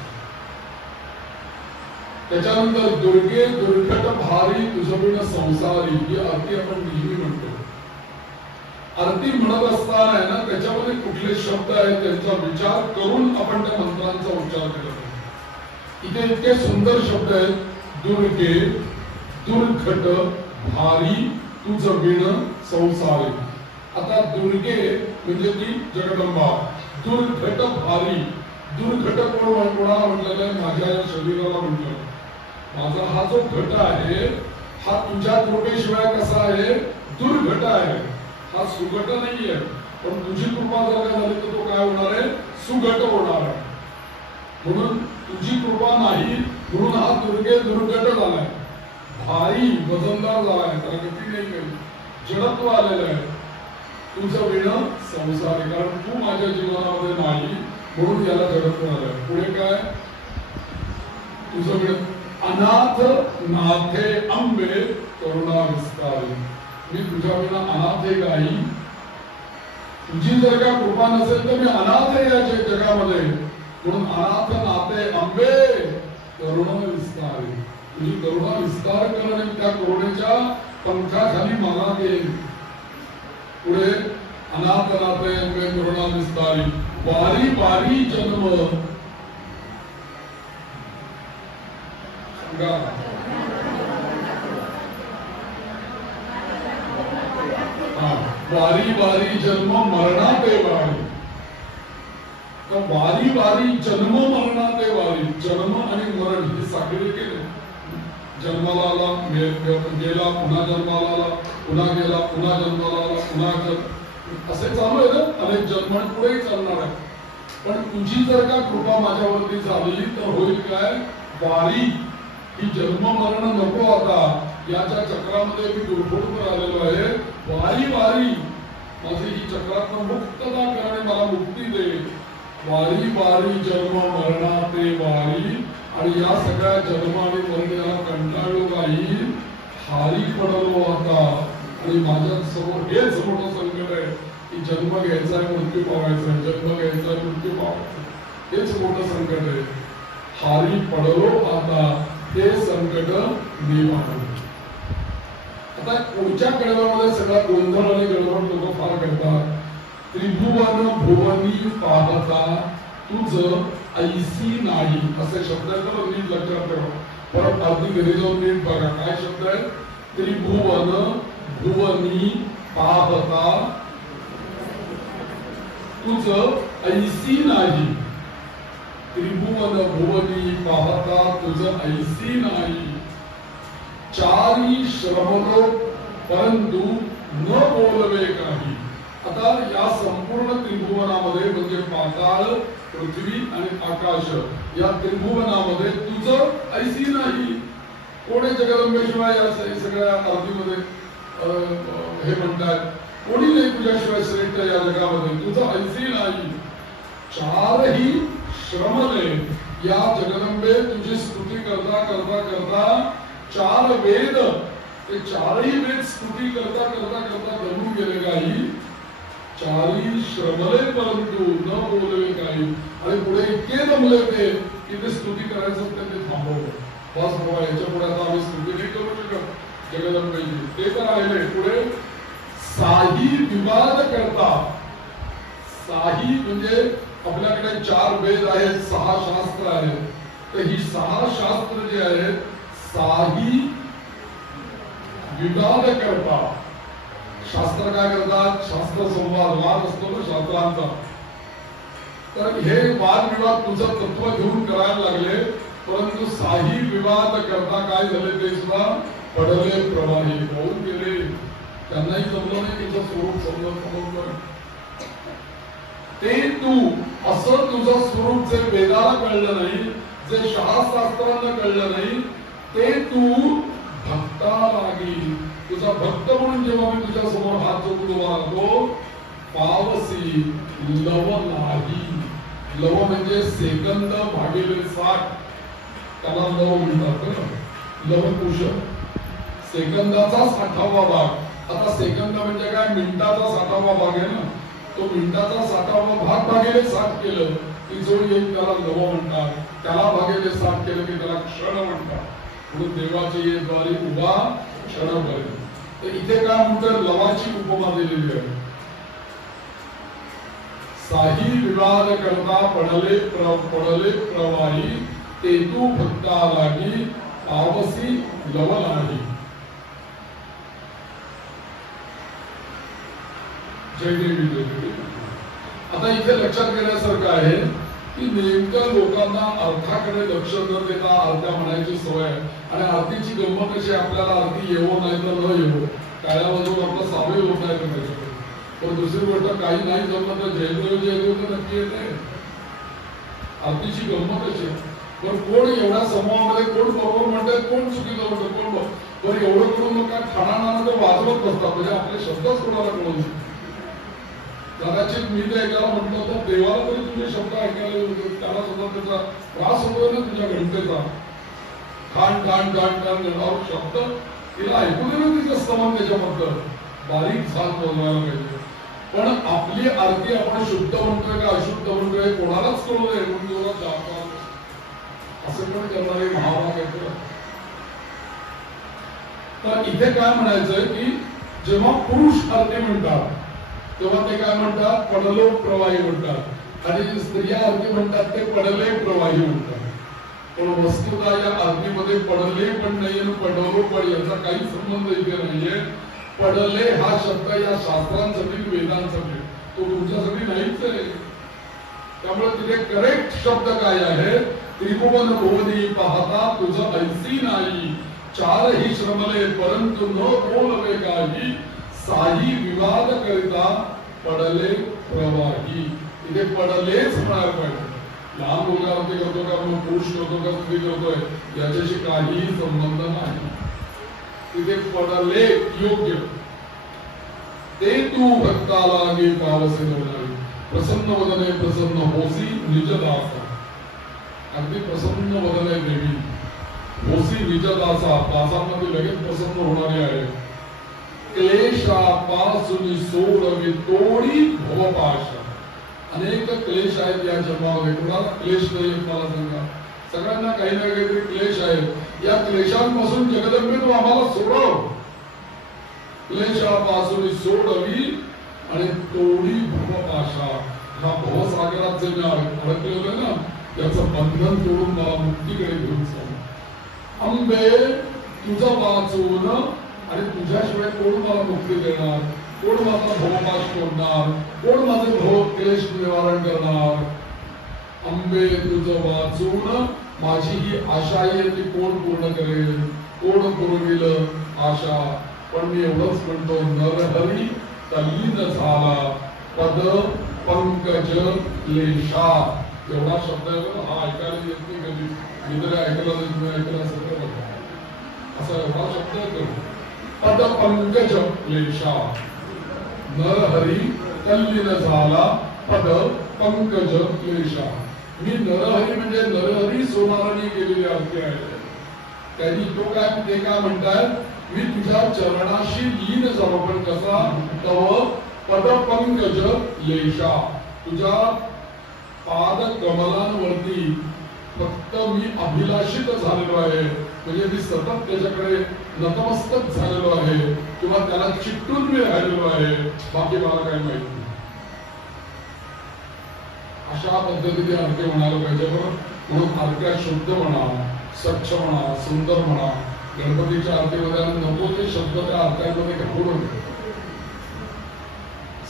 त्याच्यानंतर दुर्गे दुर्घट भारी तुझबिण संसारी, ही आरती आपण नेहमी म्हणतो. आरती म्हणत असताना आहे ना, त्याच्यामध्ये कुठले शब्द आहेत त्यांचा विचार करून आपण त्या मंत्रांचा उच्चार केला पाहिजे. इथे इतके सुंदर शब्द आहेत, दुर्गे दुर्घट भारी तुझबिण संसारी. आता दुर्गे म्हणजे ती जगदंबा, दुर्घट भारी, दुर्घट कोणाला म्हटलेलं आहे, माझ्या या शरीराला म्हटलं. माझा हा जो घट आहे हा तुझ्या कृपेशिवाय कसा आहे, दुर्घट आहे, हा सुघट नाहीये. पण तुझी कृपा जर का झाली तर तो काय होणार आहे, सुघट होणार आहे. म्हणून तुझी कृपा नाही म्हणून हा दुर्गे दुर्घट झालाय, भारी वजनदार झालाय, त्याला गती नाही काही, जडत्व आलेलं आहे. तुझं विणं संसारी, कारण तू माझ्या जीवनामध्ये नाही म्हणून याला जडत्व आलंय. पुढे काय, तुझं विणं अनाथ नाथे अंबे करुणा विस्तारी. मी तुझ्या विना अनाथ आहे काही, तुझी जर का कृपा नसेल तर मी अनाथ आहे या जगामध्ये. म्हणून अनाथ नाते अंबे करुणा विस्तारी, तुझी करुणा विस्तार कर आणि त्या करुणेच्या पंखाखाली मला घे. पुढे अनाथ नाते अंबे करुणा विस्तारी, बारी बारी जन्म. वारी वारी जन्म मरणाते वारी. तर वारी वारी जन्म मरणाते वारी, जन्म आणि मरण हे साखळी केले. जन्माला आला, गेला, पुन्हा जन्माला आला, पुन्हा गेला, पुन्हा जन्माला आला, पुन्हा असे चालू आहे ना, अनेक जन्म पुढेही चालणार आहे. पण तुझी जर का कृपा माझ्यावरती झाली तर होईल काय, वारी ही जन्म मरण नको आता, याच्या चक्रामध्ये मी दुर्फोडून आलेलो आहे, वारी वारी माझी ही चक्रातून मुक्तता कर आणि मला मुक्ती दे, वारी वारी जन्म मरणाते वारी, आणि या सगळ्या जन्म आणि मरणाला कंटाळलो काही, हारी पडलो आता, आणि माझ्या समोर हेच मोठं संकट आहे की जन्म घ्यायचा आहे मृत्यू पावायचा, जन्म घ्यायचा आहे मृत्यू पावायचा, हेच मोठं संकट आहे, हारी पडलो आता, हे संकट निवारण. आता पुढच्या कडव्यामध्ये सगळा गोंधळ आणि गडबड लोक फार करतात. त्रिभुवन भुवनी पाहता तुझ ऐसी नाही, असे शब्द आहेत ना, नीट लक्षात ठेवा. परत अगदी घरी जाऊन नीट बघा काय शब्द आहे. त्रिभुवन भुवनी पाहता तुझ ऐसी नाही, त्रिभुवन भुवनी पाहता तुझ ऐसी नाही, चारी श्रमलो परंतु न बोलवे काही. आता या संपूर्ण त्रिभुवनामध्ये म्हणजे पाताळ, पृथ्वी आणि आकाश, या त्रिभुवनामध्ये तुझं ऐसी नाही. कोणी जगदंबेशिवाय या सगळ्या आरतीमध्ये हे म्हणतात, कोणी नाही तुझ्याशिवाय श्रेष्ठ या जगामध्ये, तुझं ऐसी नाही. चारही श्रमले, या जगदंबे तुझी स्तुती करता करता करता चार वेद, ते चारही वेद स्तुती करता करता करता धरून गेले काही, चारी श्रमले परंतु न बोलले काही. आणि पुढे इतके दमले ते की ते स्तुती करायचं त्यांनी थांबवलं. बस बाबा, याच्या पुढे आता आम्ही स्तुती नाही करू शकत जगदंबेची, ते तर राहिले. पुढे साही विवाद करता, साही म्हणजे आपल्याकडे चार वेद आहेत, 6 शास्त्र आहेत, तर ही 6 शास्त्र जे आहेत साही विवाद करता. शास्त्र काय करतात, शास्त्र संवाद, वाद असतो ना शास्त्रांचा, तर हे वादविवाद तुझं तत्व घेऊन करायला लागले, परंतु साही विवाद करता काय झाले, ते सुद्धा पडले प्रवाही, होऊन गेले. त्यांनाही जमलं नाही तुझं स्वरूप समजलं. ते तू असं तुझं स्वरूप जे वेदाला कळलं नाही, जे शास्त्रांना कळलं नाही, ते तू भक्ता लागी, तुझा भक्त म्हणून जेव्हा मी तुझ्या समोर हात जोडून उभा राहतो, पावसी लव नाही. लव म्हणजे सेकंद भागिले 60, त्याला लव म्हणतात. लवकुश सेकंदाचा 60वा भाग. आता सेकंद म्हणजे काय, मिनिटाचा 60वा भाग आहे ना, तो मिनिटाचा 60वा भाग भागिले 60 केलं की जो येईल त्याला लव म्हणतात, त्याला भागिले 60 केलं की त्याला क्षण म्हणतात. म्हणून देवाचे ये द्वारी उभा क्षण भरे. तर इथे काय म्हणतात, लवाची उपमा दिलेली आहे. साही विवाद करता पडले प्रवाही, ते तू भक्ता लागी पावसी लव नाही. जय देवी जय देवी. आता इथे लक्षात घेण्यासारखं आहे की नेमकं लोकांना अर्थाकडे लक्ष न देता आरत्या म्हणायची सवय आहे. आणि आरतीची गंमत कशी, आपल्याला आरती येवो नाही तर न येवो, टाळ्या वाजवून आपलं सावय होत नाही त्याच्याकडे. पण दुसरी गोष्ट, काही नाही जमलं तर जयदेव जयदेव तर नक्की येते. आरतीची गंमत कशी, पण कोण एवढ्या समूहामध्ये कोण बरोबर म्हणतात, कोण चुकीचं म्हणतं, कोण बरं एवढं करून लोक ठाणाना तर वाजवत बसतात, म्हणजे आपले शब्दच कोणाला कळून. कदाचित मी ते ऐकायला म्हटलं तर देवाला तरी तुझे शब्द ऐकायला होते, त्याला सुद्धा त्याचा त्रास होतो ना तुझ्या घंटेचा. खान खान खान खान घडणार शब्द तिला ऐकू दे ना, तिचं स्तमन त्याच्याबद्दल बारीक झाल बोलवायला पाहिजे. पण आपली आरती आपण शुद्ध म्हणतोय का अशुद्ध म्हणतोय कोणालाच कळू नये म्हणून जोरात जातो, असं पण करणारे महाभाग आहेत. तर इथे काय म्हणायचंय की जेव्हा पुरुष आरती म्हणतात तेव्हा ते काय म्हणतात, पडलो प्रवाही म्हणतात, आणि स्त्रिया आरती म्हणतात ते पडले प्रवाही म्हणतात. पण वस्तुतः या आरतीमध्ये पडले पण नाही आणि पडलो पण याचा काही संबंध इथे नाहीये. पडले हा शब्द या शास्त्रांसाठी वेदांसाठी, तो तुमच्यासाठी नाहीच आहे. त्यामुळे तिथे करेक्ट शब्द काय आहे, त्रिभुवन भुवनी पाहता तुझं ऐसी नाही, चारही श्रमले परंतु न बोलवे काही, साही विवाद करिता पडले प्रवाही. इथे पडलेच म्हणायला पाहिजे, लहान मुलगा आरती करतो का मग पुरुष करतो का स्त्री करतोय याच्याशी काहीही संबंध नाही. तिथे पडले योग्य ते तू भक्ताला गे पावसे नवनावी प्रसन्न वदने प्रसन्न होसी निजदासा. अगदी प्रसन्न वदने देवी होसी निजदासा. दासांमध्ये लगेच प्रसन्न होणारी आहे. क्लेशापासून सोडवी तोडी भवपाश. अनेक क्लेश आहेत या जन्मामध्ये. कोणाला क्लेश नाही मला सांगा. सगळ्यांना काही ना काहीतरी क्लेश आहेत. या क्लेशांपासून जगदंबे तू आम्हाला सोडव. क्लेशापासून सोडवी आणि तोडी भवपाशा. हा भवसागरात जे मी अडकले होते ना त्याचं बंधन तोडून मला मुक्तीकडे घेऊन चाल. अंबे तुझं वाचून आणि तुझ्याशिवाय कोण मला मुक्ती देणार. कोण माझा भवपाश तोडणार. कोण माझे भव क्लेश निवारण करणार. अंबे तुझं वाचून माझी ही आशा आहे ती कोण पूर्ण करेल. कोण पुरविल आशा. पण मी एवढंच म्हणतो नरहरी तल्लीन झाला पद पंकज लेशा. एवढा शब्द आहे हा ऐकायला येत नाही कधी. मी तरी ऐकला सगळं असा एवढा शब्द येतो. पद पंकज लेशा. नरहरी तल्लीन झाला पद पंकज क्लेशा. मी नरहरी म्हणजे नरहरी सोनाराने केलेली आरती आहे. त्यांनी तो काय ते काय म्हणतात मी तुझ्या चरणाशी लीन झालो. पण कसा तव पद पंकज लेशा. तुझ्या पाद कमलांवरती फक्त मी अभिलाषित झालेलो आहे. म्हणजे मी सतत त्याच्याकडे नतमस्तक झालेलो आहे किंवा त्याला चिकटून मी राहिलेलो आहे. बाकी मला काही माहित नाही. अशा पद्धतीने आरती म्हणायला पाहिजे. म्हणून आरत्या शुद्ध म्हणा, स्वच्छ म्हणा, सुंदर म्हणा. गणपतीच्या आरतीमध्ये नको ते शब्द त्या आरत्यांमध्ये घालून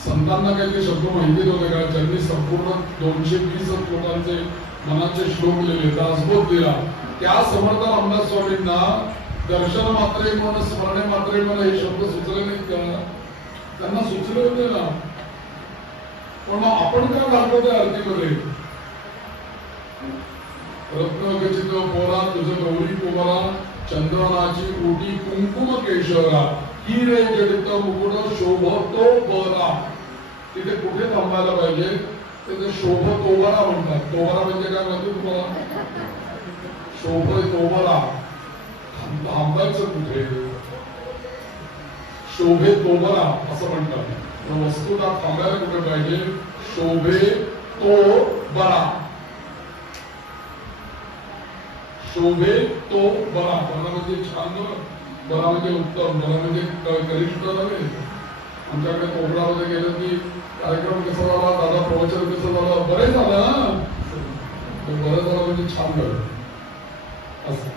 संतांना काही ते शब्द माहिती होते का. ज्यांनी संपूर्ण 220 श्लोकांचे मनाचे श्लोक लिहिले दासबोध दिला त्या समर्थ रामदास स्वामींना दर्शन मात्रे मन स्मरणे मात्रे मन हे शब्द सुचले नाहीत. त्यांना सुचले होते ना. पण मग आपण काय घालतो त्या आरतीमध्ये रत्नखचित पोरा तुझं गौरी कुमारा चंद्रनाची कोटी कुंकुम केशरा हिरे जडित मुकुट शोभतो बरा. तिथे कुठे थांबायला पाहिजे तिथे शोभ तोबरा म्हणतात. तोबरा म्हणजे काय माहिती तुम्हाला. शोभ तोबरा थांबायचं कुठे. शोभे तोबरा असं म्हणतात. वस्तूला थांबायला कुठे पाहिजे. शोभे तो बरा. शोभे तो बरा. बरा म्हणजे छान. बरा म्हणजे उत्तम. बरा म्हणजे कनिष्ठ नव्हे. आमच्याकडे कोकणामध्ये गेलं की कार्यक्रम कसा झाला दादा प्रवचन कसं झालं बरे झालं ना. बरं झालं म्हणजे छान झालं असं.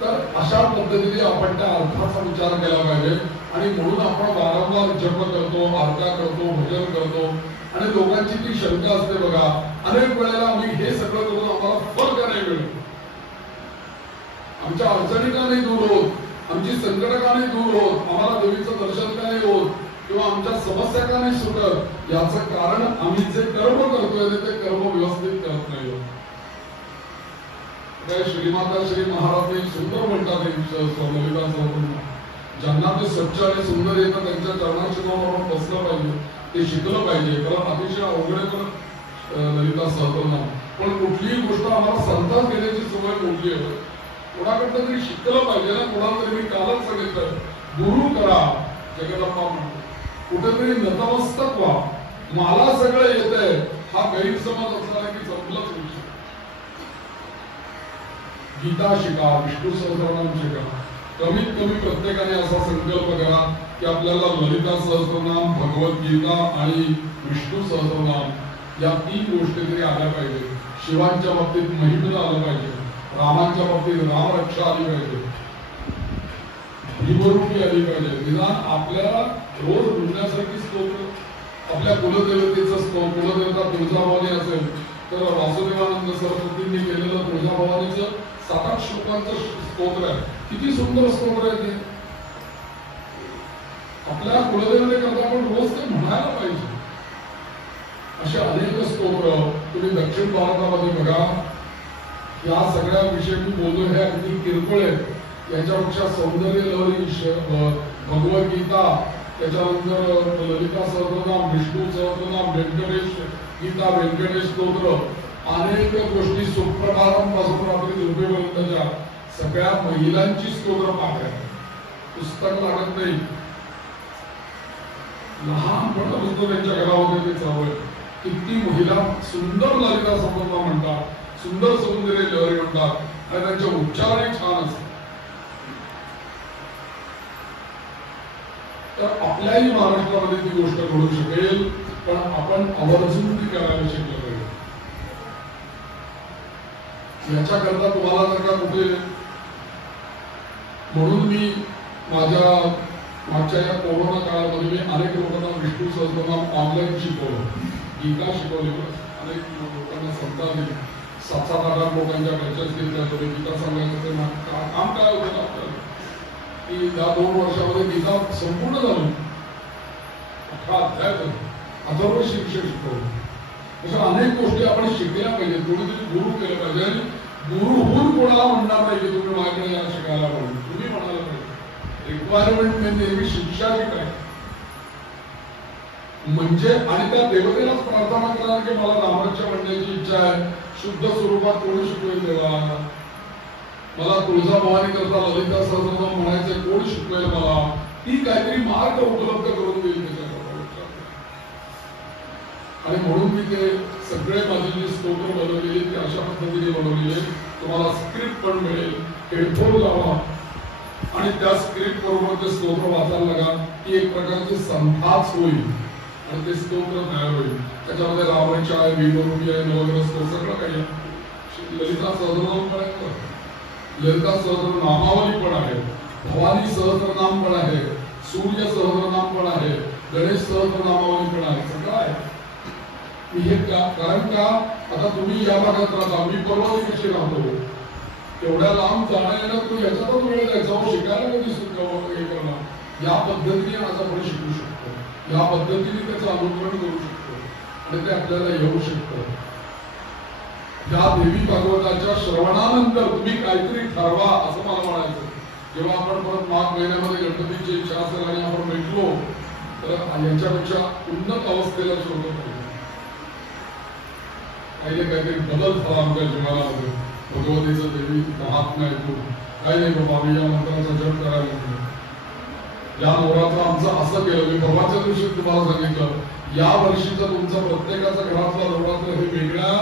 तर अशा पद्धतीने आपण त्या अर्थाचा विचार केला पाहिजे. आणि म्हणून आपण वारंवार जप करतो, आरत्या करतो, भजन करतो. आणि लोकांची ती शंका असते बघा. अनेक वेळेला आम्ही हे सगळं करून आम्हाला फळ का नाही मिळत. आमच्या अडचणी का नाही दूर होत. आमची संकट का नाही दूर होत. आम्हाला देवीचं दर्शन का नाही होत किंवा आमच्या समस्या का नाही सुटत. याचं कारण आम्ही जे कर्म करतोय ते कर्म व्यवस्थित करत नाही. श्रीमाता श्री महाराज सुंदर म्हणतात ललिता सहस्रनाम. ज्यांना ते स्वच्छ आणि सुंदर येतं त्यांच्या चरणाशी आपण बसलं पाहिजे. ते शिकलं पाहिजे. कारण अतिशय अवघड आहे पण ललिता सहस्रनाम. पण कुठलीही गोष्ट आम्हाला संतान घेण्याची सवय मोठी आहे. कोणाकडनं तरी शिकलं पाहिजे ना. कोणाला तरी मी कालच सांगितलं गुरु करा जगदंबा म्हणतो. कुठेतरी नतमस्तक व्हा. मला सगळं येतंय हा गैरसमज असणार की संपलंच विषय. गीता शिका, विष्णू सहस्रनाम शिका. कमीत कमी प्रत्येकाने असा संकल्प करा की आपल्याला ललिता सहस्रनाम, भगवद्गीता आणि विष्णू सहस्रनाम या 3 गोष्टी तरी आल्या पाहिजे. शिवांच्या बाबतीत महिमेला आलं पाहिजे. रामांच्या बाबतीत रामरक्षा आली पाहिजे. भीमरूपी आली पाहिजे. निदान आपल्याला रोज म्हणण्यासारखी स्तोत्र. आपल्या कुलदेवतेचं स्तोत्र. कुलदेवता तुळजाभवानी असेल तर वासुदेवानंद सरस्वतींनी केलेलं तुळजाभवानीचं 7-8 श्लोकांचं स्तोत्र आहे. किती सुंदर स्तोत्र आहे ते. आपल्या कुलदेवतेकरता आपण रोज ते म्हणायला पाहिजे. असे अनेक स्तोत्र तुम्ही दक्षिण भारतामध्ये बघा. या सगळ्या विषयी मी बोललो हे अगदी किरकोळ आहेत. याच्यापेक्षा सौंदर्य लहरी, भगवद्गीता, त्याच्यानंतर ललिता सहस्रनाम, विष्णू सहस्रनाम, व्यंकटेश गीता, व्यंकटेश स्तोत्र, अनेक गोष्टी सुप्रभातांपासून रात्री झोपेपर्यंतच्या सगळ्या महिलांची स्तोत्र पाठ आहे. पुस्तक लागत नाही. लहानपणापासून त्यांच्या घरामध्ये ते चालू आहे. किती महिला सुंदर ललिता सहस्रनाम म्हणतात, सुंदर सौंदर्य लहरी म्हणतात आणि त्यांचे उच्चारही छान असतात. तर आपल्याही महाराष्ट्रामध्ये ती गोष्ट घडू शकेल, पण आपण आवर्जून ती करायला शिकलं पाहिजे. याच्याकरता तुम्हाला जर का कुठे, म्हणून मी माझ्या मागच्या या कोरोना काळामध्ये मी अनेक लोकांना विष्णू सहस्रनाम ऑनलाईन शिकवलं, गीता शिकवली, अनेक लोकांना समजा दिली. 7-8 लोकांच्या घरच्या घेतल्या होते. गीता सांगायचं काम काय होतं आपल्याला की या 2 वर्षामध्ये गीता संपूर्ण झाली. 18 अध्याय अथर्व शीर्ष शिकवलं. अशा अनेक गोष्टी आपण शिकल्या पाहिजे. कोणीतरी गुरु केलं पाहिजे. आणि गुरु होऊन कोणाला म्हणणार नाही की तुम्ही माझ्याकडे या शिकायला पाहिजे, तुम्ही म्हणायला पाहिजे. रिक्वायरमेंट म्हणजे शिक्षा शिकाय म्हणजे, आणि त्या देवतेलाच प्रार्थना करणार की मला रामाच्या म्हणण्याची इच्छा आहे, शुद्ध स्वरूपात कोण शिकवेल देवा, मला तुळजाभवानी करता ललिता सहस्रनाम म्हणायचे कोण शिकवेल मला, ती काहीतरी मार्ग उपलब्ध करून देईल त्याच्याकडे. आणि म्हणून मी ते सगळे माझे जे स्तोत्र बनवलेले ते अशा पद्धतीने बनवलेले. तुम्हाला स्क्रिप्ट पण मिळेल, हेडफोन लावा आणि त्या स्क्रिप्ट बरोबर ते स्तोत्र वाचायला लागा. ती एक प्रकारची संथाच होईल आणि ते स्तोत्र तयार होईल. त्याच्यामध्ये रामायण आहे, विनोदी आहे, नवग्रह सगळं काही. ललिता सहस्रनाम पण आहे, ललिता सहस्रनामावली पण आहे, भवानी सहस्रनाम पण आहे, सूर्य सहस्रनाम पण आहे, गणेश सहस्रनामावली पण आहे, सगळं आहे. हे कारण का आता तुम्ही या भागात राहता, मी परवा कशी राहतो, तेवढ्या लांब जाणं येणं तू याच्यातच वेळ द्यायचा, शिकायला कधी हे करणार. या पद्धतीने आज आपण शिकू शकतो, या पद्धतीने त्याचं अनुकरण करू शकतो आणि ते आपल्याला येऊ शकतं. या देवी भागवताच्या श्रवणानंतर तुम्ही काहीतरी ठरवा असं मला म्हणायचं. जेव्हा आपण परत माघ महिन्यामध्ये गणपतीची इच्छा असेल आणि आपण भेटलो तर याच्यापेक्षा उन्नत अवस्थेला शोधतो पाहिजे. काहीतरी बदल झाला आमच्या जीवनामध्ये. भगवतीचं देवी महात्मा येतो, काही नाही बाबा आम्ही या मंत्राचा जप करायला लागलो, या नवरात्र आमचं असं केलं. मी परवाच्या दिवशी तुम्हाला सांगितलं, या वर्षीचं तुमचं प्रत्येकाचं घरातलं नवरात्र हे वेगळ्या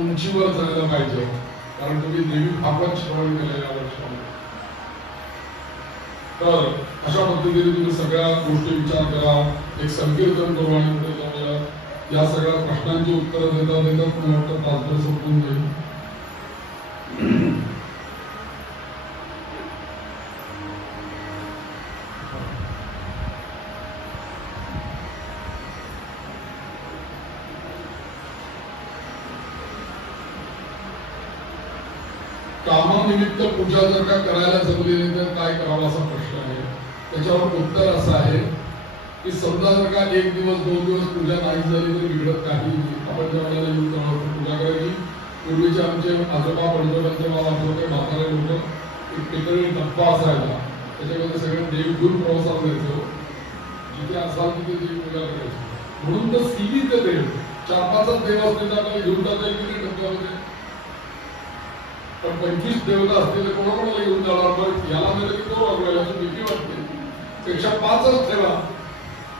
उंचीवर जायला पाहिजे, कारण तुम्ही देवी भागवत श्रवण केलं या वर्षामध्ये. तर अशा पद्धतीने तुम्ही सगळ्या गोष्टी विचार करा, एक संकीर्तन करू आणि पुढे जाऊया. या सगळ्या प्रश्नांची उत्तरं देता देता मला वाटतं तासभर संपून जाईल. कामानिमित्त पूजा जर का करायला जमली नाही तर काय करावं असा प्रश्न आहे. त्याच्यावर उत्तर असं आहे की समजा जर का 1 दिवस 2 दिवस पूजा नाही झाली तरी बिघडत काही नाही. आपण जेवढ्याला येऊन पूजा करायची. पूर्वीचे आमचे आजोबा पणजोबांचे मला आठवते म्हातारे लोक एक टेकडी टप्पा असायचा, त्याच्यामध्ये सगळे देव घेऊन प्रवासाला जायचो, जिथे असाल तिथे देव पूजा करायची. म्हणून तर सीमित देव 4-5 देव असले तर आपल्याला घेऊन जाता येईल की टप्प्यामध्ये. पण 25 देवता असतील तर कोणाकोणाला घेऊन जाणार, पण याला गेलं की तो वागला, याची भीती वाटते. पेक्षा 5च ठेवा,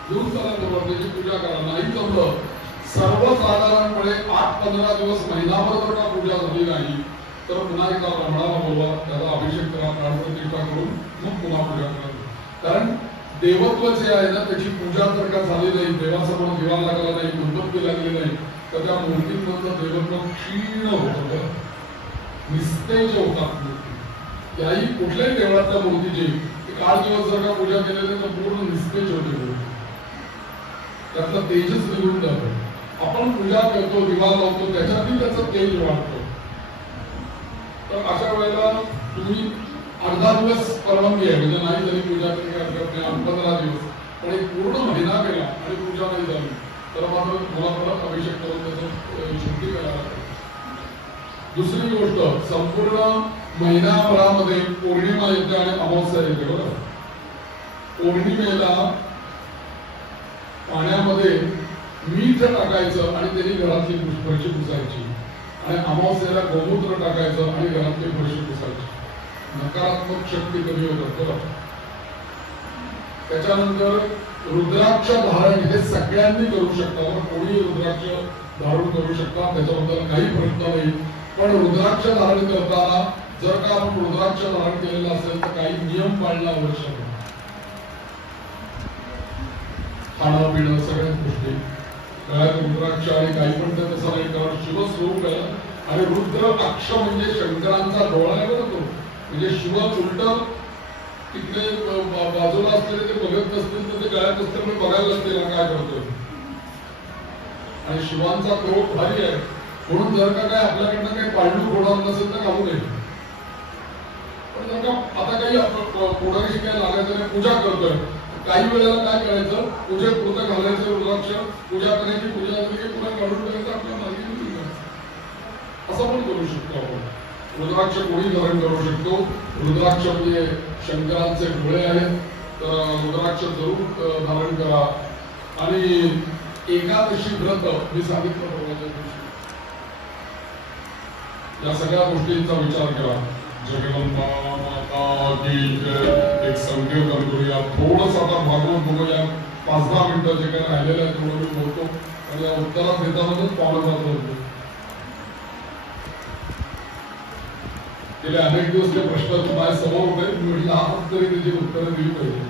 घेऊन चला बरोबर त्याची पूजा करा. नाही जमलं सर्वसाधारणपणे 8-15 दिवस महिनाभर जर का पूजा झाली नाही तर पुन्हा एकदा ब्राह्मणाला बोलवा, त्याला अभिषेक करा, प्राणप्रतिष्ठा करून मग पुन्हा पूजा करा. कारण देवत्व जे आहे ना त्याची पूजा जर का झाली नाही, देवासमोर दिवा लागला नाही, उदबत्ती लागली नाही तर त्या मूर्तींमधलं देवत्व क्षीण होतं, निस्तेज होतात मूर्ती. याही कुठल्याही देवळातल्या मूर्तीची 8 दिवस जर का पूजा केलेली तर पूर्ण निस्तेज होते, त्यातलं तेजच निघून जातं. आपण पूजा करतो, दिवा लावतो, त्याच्यातही त्याचं तेज वाढतो. तर अशा वेळेला तुम्ही अर्धा दिवस परवानगी आहे, म्हणजे नाही जरी पूजा तरी काय हरकत नाही, 15 दिवस, पण एक पूर्ण महिना गेला आणि पूजा नाही झाली तर मात्र मला परत अभिषेक करून त्याचं शुद्धी करायला लागतं. दुसरी गोष्ट, संपूर्ण महिनाभरामध्ये पौर्णिमा येते आणि अमावस्या येते बरोबर. पौर्णिमेला पाण्यामध्ये मीठ टाकायचं आणि त्यांनी घरातली फरशी पुसायची आणि अमावस्याला गोमूत्र टाकायचं आणि घरातली फरशी पुसायची. नकारात्मक शक्ती कमी होतात. त्याच्यानंतर रुद्राक्ष धारण हे सगळ्यांनी करू शकता. कोणी रुद्राक्ष धारण करू शकता, त्याच्याबद्दल काही प्रश्न नाही. पण रुद्राक्ष धारण करताना जर का आपण रुद्राक्ष धारण केलेलं असेल तर काही नियम पाळणं आवश्यक आहे. खाणं पिणं सगळ्याच गोष्टी गळ्यात रुद्राक्ष आणि काही पण तर तसं नाही, कारण शुभ स्वरूप आहे. आणि रुद्र अक्ष म्हणजे शंकरांचा डोळा आहे बरं तो. म्हणजे शिव उलट तिकडे बाजूला असलेले ते बघत नसतील तर ते गळ्यात असतील पण बघायला नसतील काय करतोय. आणि शिवांचा क्रोध भारी आहे, म्हणून जर का काय आपल्याकडनं काही पाळणूक होणार नसेल तर काढू नये. पण जर का आता काही कोणाशी काय लागायचं नाही, पूजा करतोय, काही वेळेला काय करायचं, पूजेत पुरतं घालायचं रुद्राक्ष, पूजा करायची, पूजा झाली की पुन्हा काढून करायचं, आपल्या मागे असं पण करू शकतो आपण. रुद्राक्ष कोणी धारण करू शकतो. रुद्राक्ष म्हणजे शंकरांचे डोळे आहेत, तर रुद्राक्ष जरूर धारण करा. आणि एकादशी व्रत मी सांगितलं या सगळ्या गोष्टींचा विचार करा. जगदंबा माता की जय. एक संकीर्तन करूया. थोडंसं आता भागवत बघूया. 5-10 मिनिटं जे काही राहिलेलं आहे थोडं मी बोलतो आणि या उत्तरात देतानाच पावलं जात होतो. गेले अनेक दिवस ते प्रश्न माझ्या समोर होते, म्हटलं आपण तरी त्याची उत्तरं दिली पाहिजे.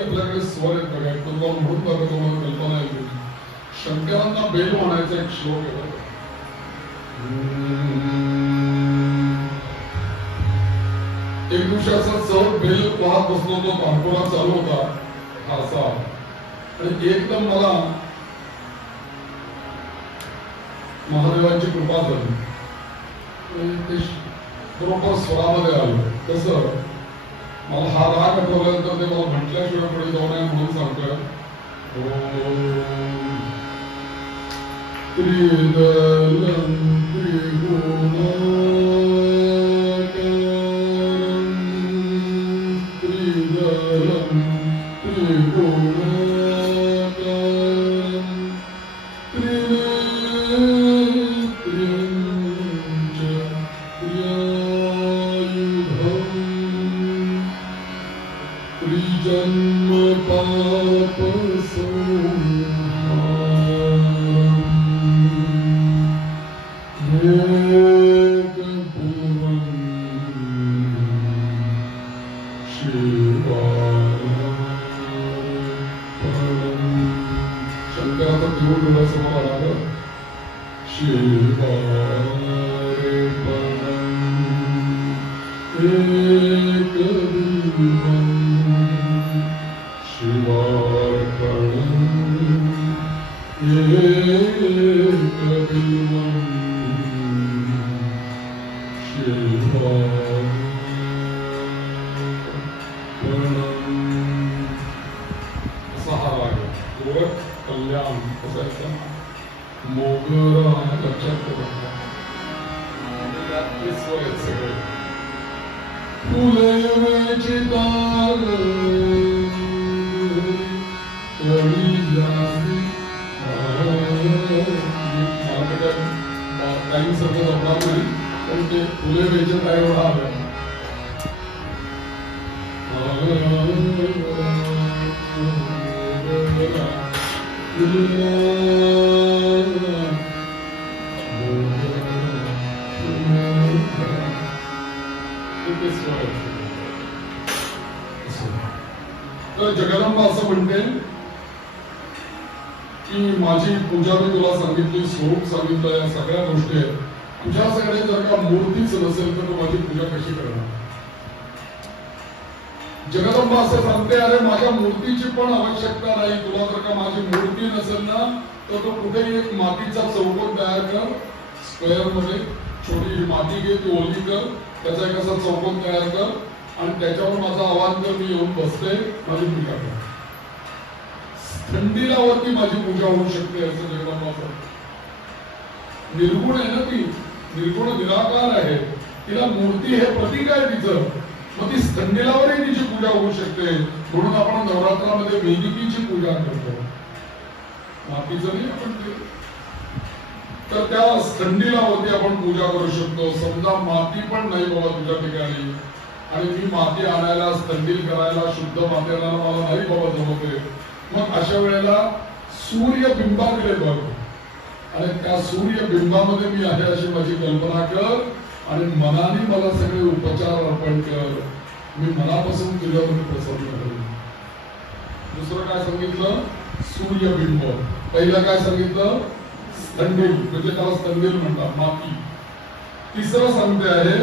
आपल्याकडे स्वर आहेत बघा, तुम्हाला म्हणून बघा, तुम्हाला कल्पना येते. शंकरांना बेल म्हणायचा एक श्लोक आहे. एक दिवशी असा सहज बेल पाहत बसलो होतो, तांपोरा चालू होता हा असा, आणि एकदम मला महादेवांची कृपा झाली. ते बरोबर स्वरामध्ये आलं. कसं मला हा राग आठवल्यानंतर ते मला म्हटल्याशिवाय पुढे जाऊ नये म्हणून सांगतोय. त्रिदलं त्रिगुणाकारं त्रिदलं त्रिगुणाकारं जन्म पाप शंकराचा देऊळ डोळ्यासमोर आला. कल्याण असायचं मोगरा लक्षात सगळे फुलवेची दार काही सगळं जमणार नाही, पण ते फुले वेचत आहे एवढा आलं. तर जगदंबा असं म्हणते की माझी पूजा मी तुला सांगितली, स्वरूप सांगितलं, या सगळ्या गोष्टी आहेत. तुझ्याकडे जर का मूर्तीच नसेल तर तू माझी पूजा कशी करणार? जगदंबा असं सांगते, अरे माझ्या मूर्तीची पण आवश्यकता नाही. तुला जर का माझी मूर्ती नसेल ना तर तू कुठेही एक मातीचा चौकोन तयार कर, स्क्वेअर मध्ये छोटी माती घे, ती ओली कर, त्याचा एक असा चौकोन तयार कर आणि त्याच्यावर माझा आवाज कर, मी येऊन बसते, माझी पूजा कर. थंडीला वरती माझी पूजा होऊ शकते असं जगदंबा. निर्गुण आहे ना ती, निर्गुण निराकार आहे, तिला मूर्ती हे प्रतीक आहे तिचं. मग ती स्तंडिलावरही तिची पूजा होऊ शकते. म्हणून आपण नवरात्रामध्ये वेदिकेची पूजा करतो, मातीचं नाही आपण ते. तर त्या स्तंडिलावरती आपण पूजा करू शकतो. समजा माती पण नाही बाबा तुझ्या ठिकाणी आणि मी माती आणायला, स्तंडिल करायला, शुद्ध माती आणायला मला नाही बाबा जमते, मग अशा वेळेला सूर्यबिंबाकडे बघ आणि त्या सूर्यबिंबामध्ये मी आहे अशी माझी कल्पना कर आणि मनाने मला सगळे उपचार अर्पण कर. मी मनापासून तुझ्यावर प्रसन्न करेन. दुसरं काय सांगितलं? सूर्यबिंब. पहिलं काय सांगितलं? स्तंडिल, म्हणजे त्याला स्तंडिल म्हणतात, माती. तिसरं सांगते आहे,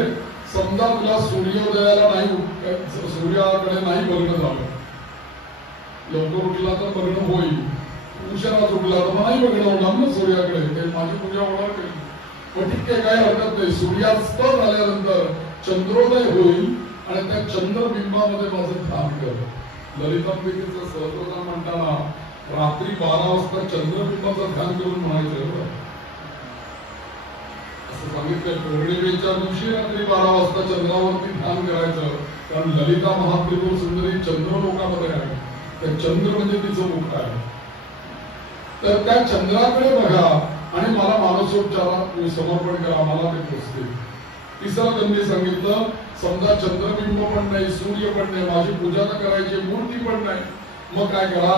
समजा तुला सूर्योदयाला नाही, सूर्याकडे नाही बघणं झालं लवकर उठला तर बघणं होईल, उशिरा उठला तर मलाही बघणं होणार ना सूर्याकडे, ते माझी पूजा होणार नाही. पण ठीक आहे, काही हरकत नाही. सूर्यास्त झाल्यानंतर चंद्रोदय होईल आणि त्या चंद्रबिंबामध्ये माझं ध्यान कर. ललितांबिकेचं सहस्त्रनाम म्हणताना रात्री 12 वाजता चंद्रबिंबाचं ध्यान करून म्हणायचं असं सांगितलं. पौर्णिमेच्या दिवशी रात्री 12 वाजता चंद्रावरती ध्यान करायचं, कारण ललिता महात्रिपुर सुंदरी चंद्रलोकामध्ये आहे. त्या चंद्र म्हणजे तिचं मुख आहे. तर त्या चंद्राकडे बघा आणि मला मानसोपचारात तुम्ही समर्पण करा, मला ते पोचते. तिसरं त्यांनी सांगितलं, समजा चंद्रबिंब पण नाही, सूर्य पण नाही, माझी पूजा न करायची, मूर्ती पण नाही, मग काय करा,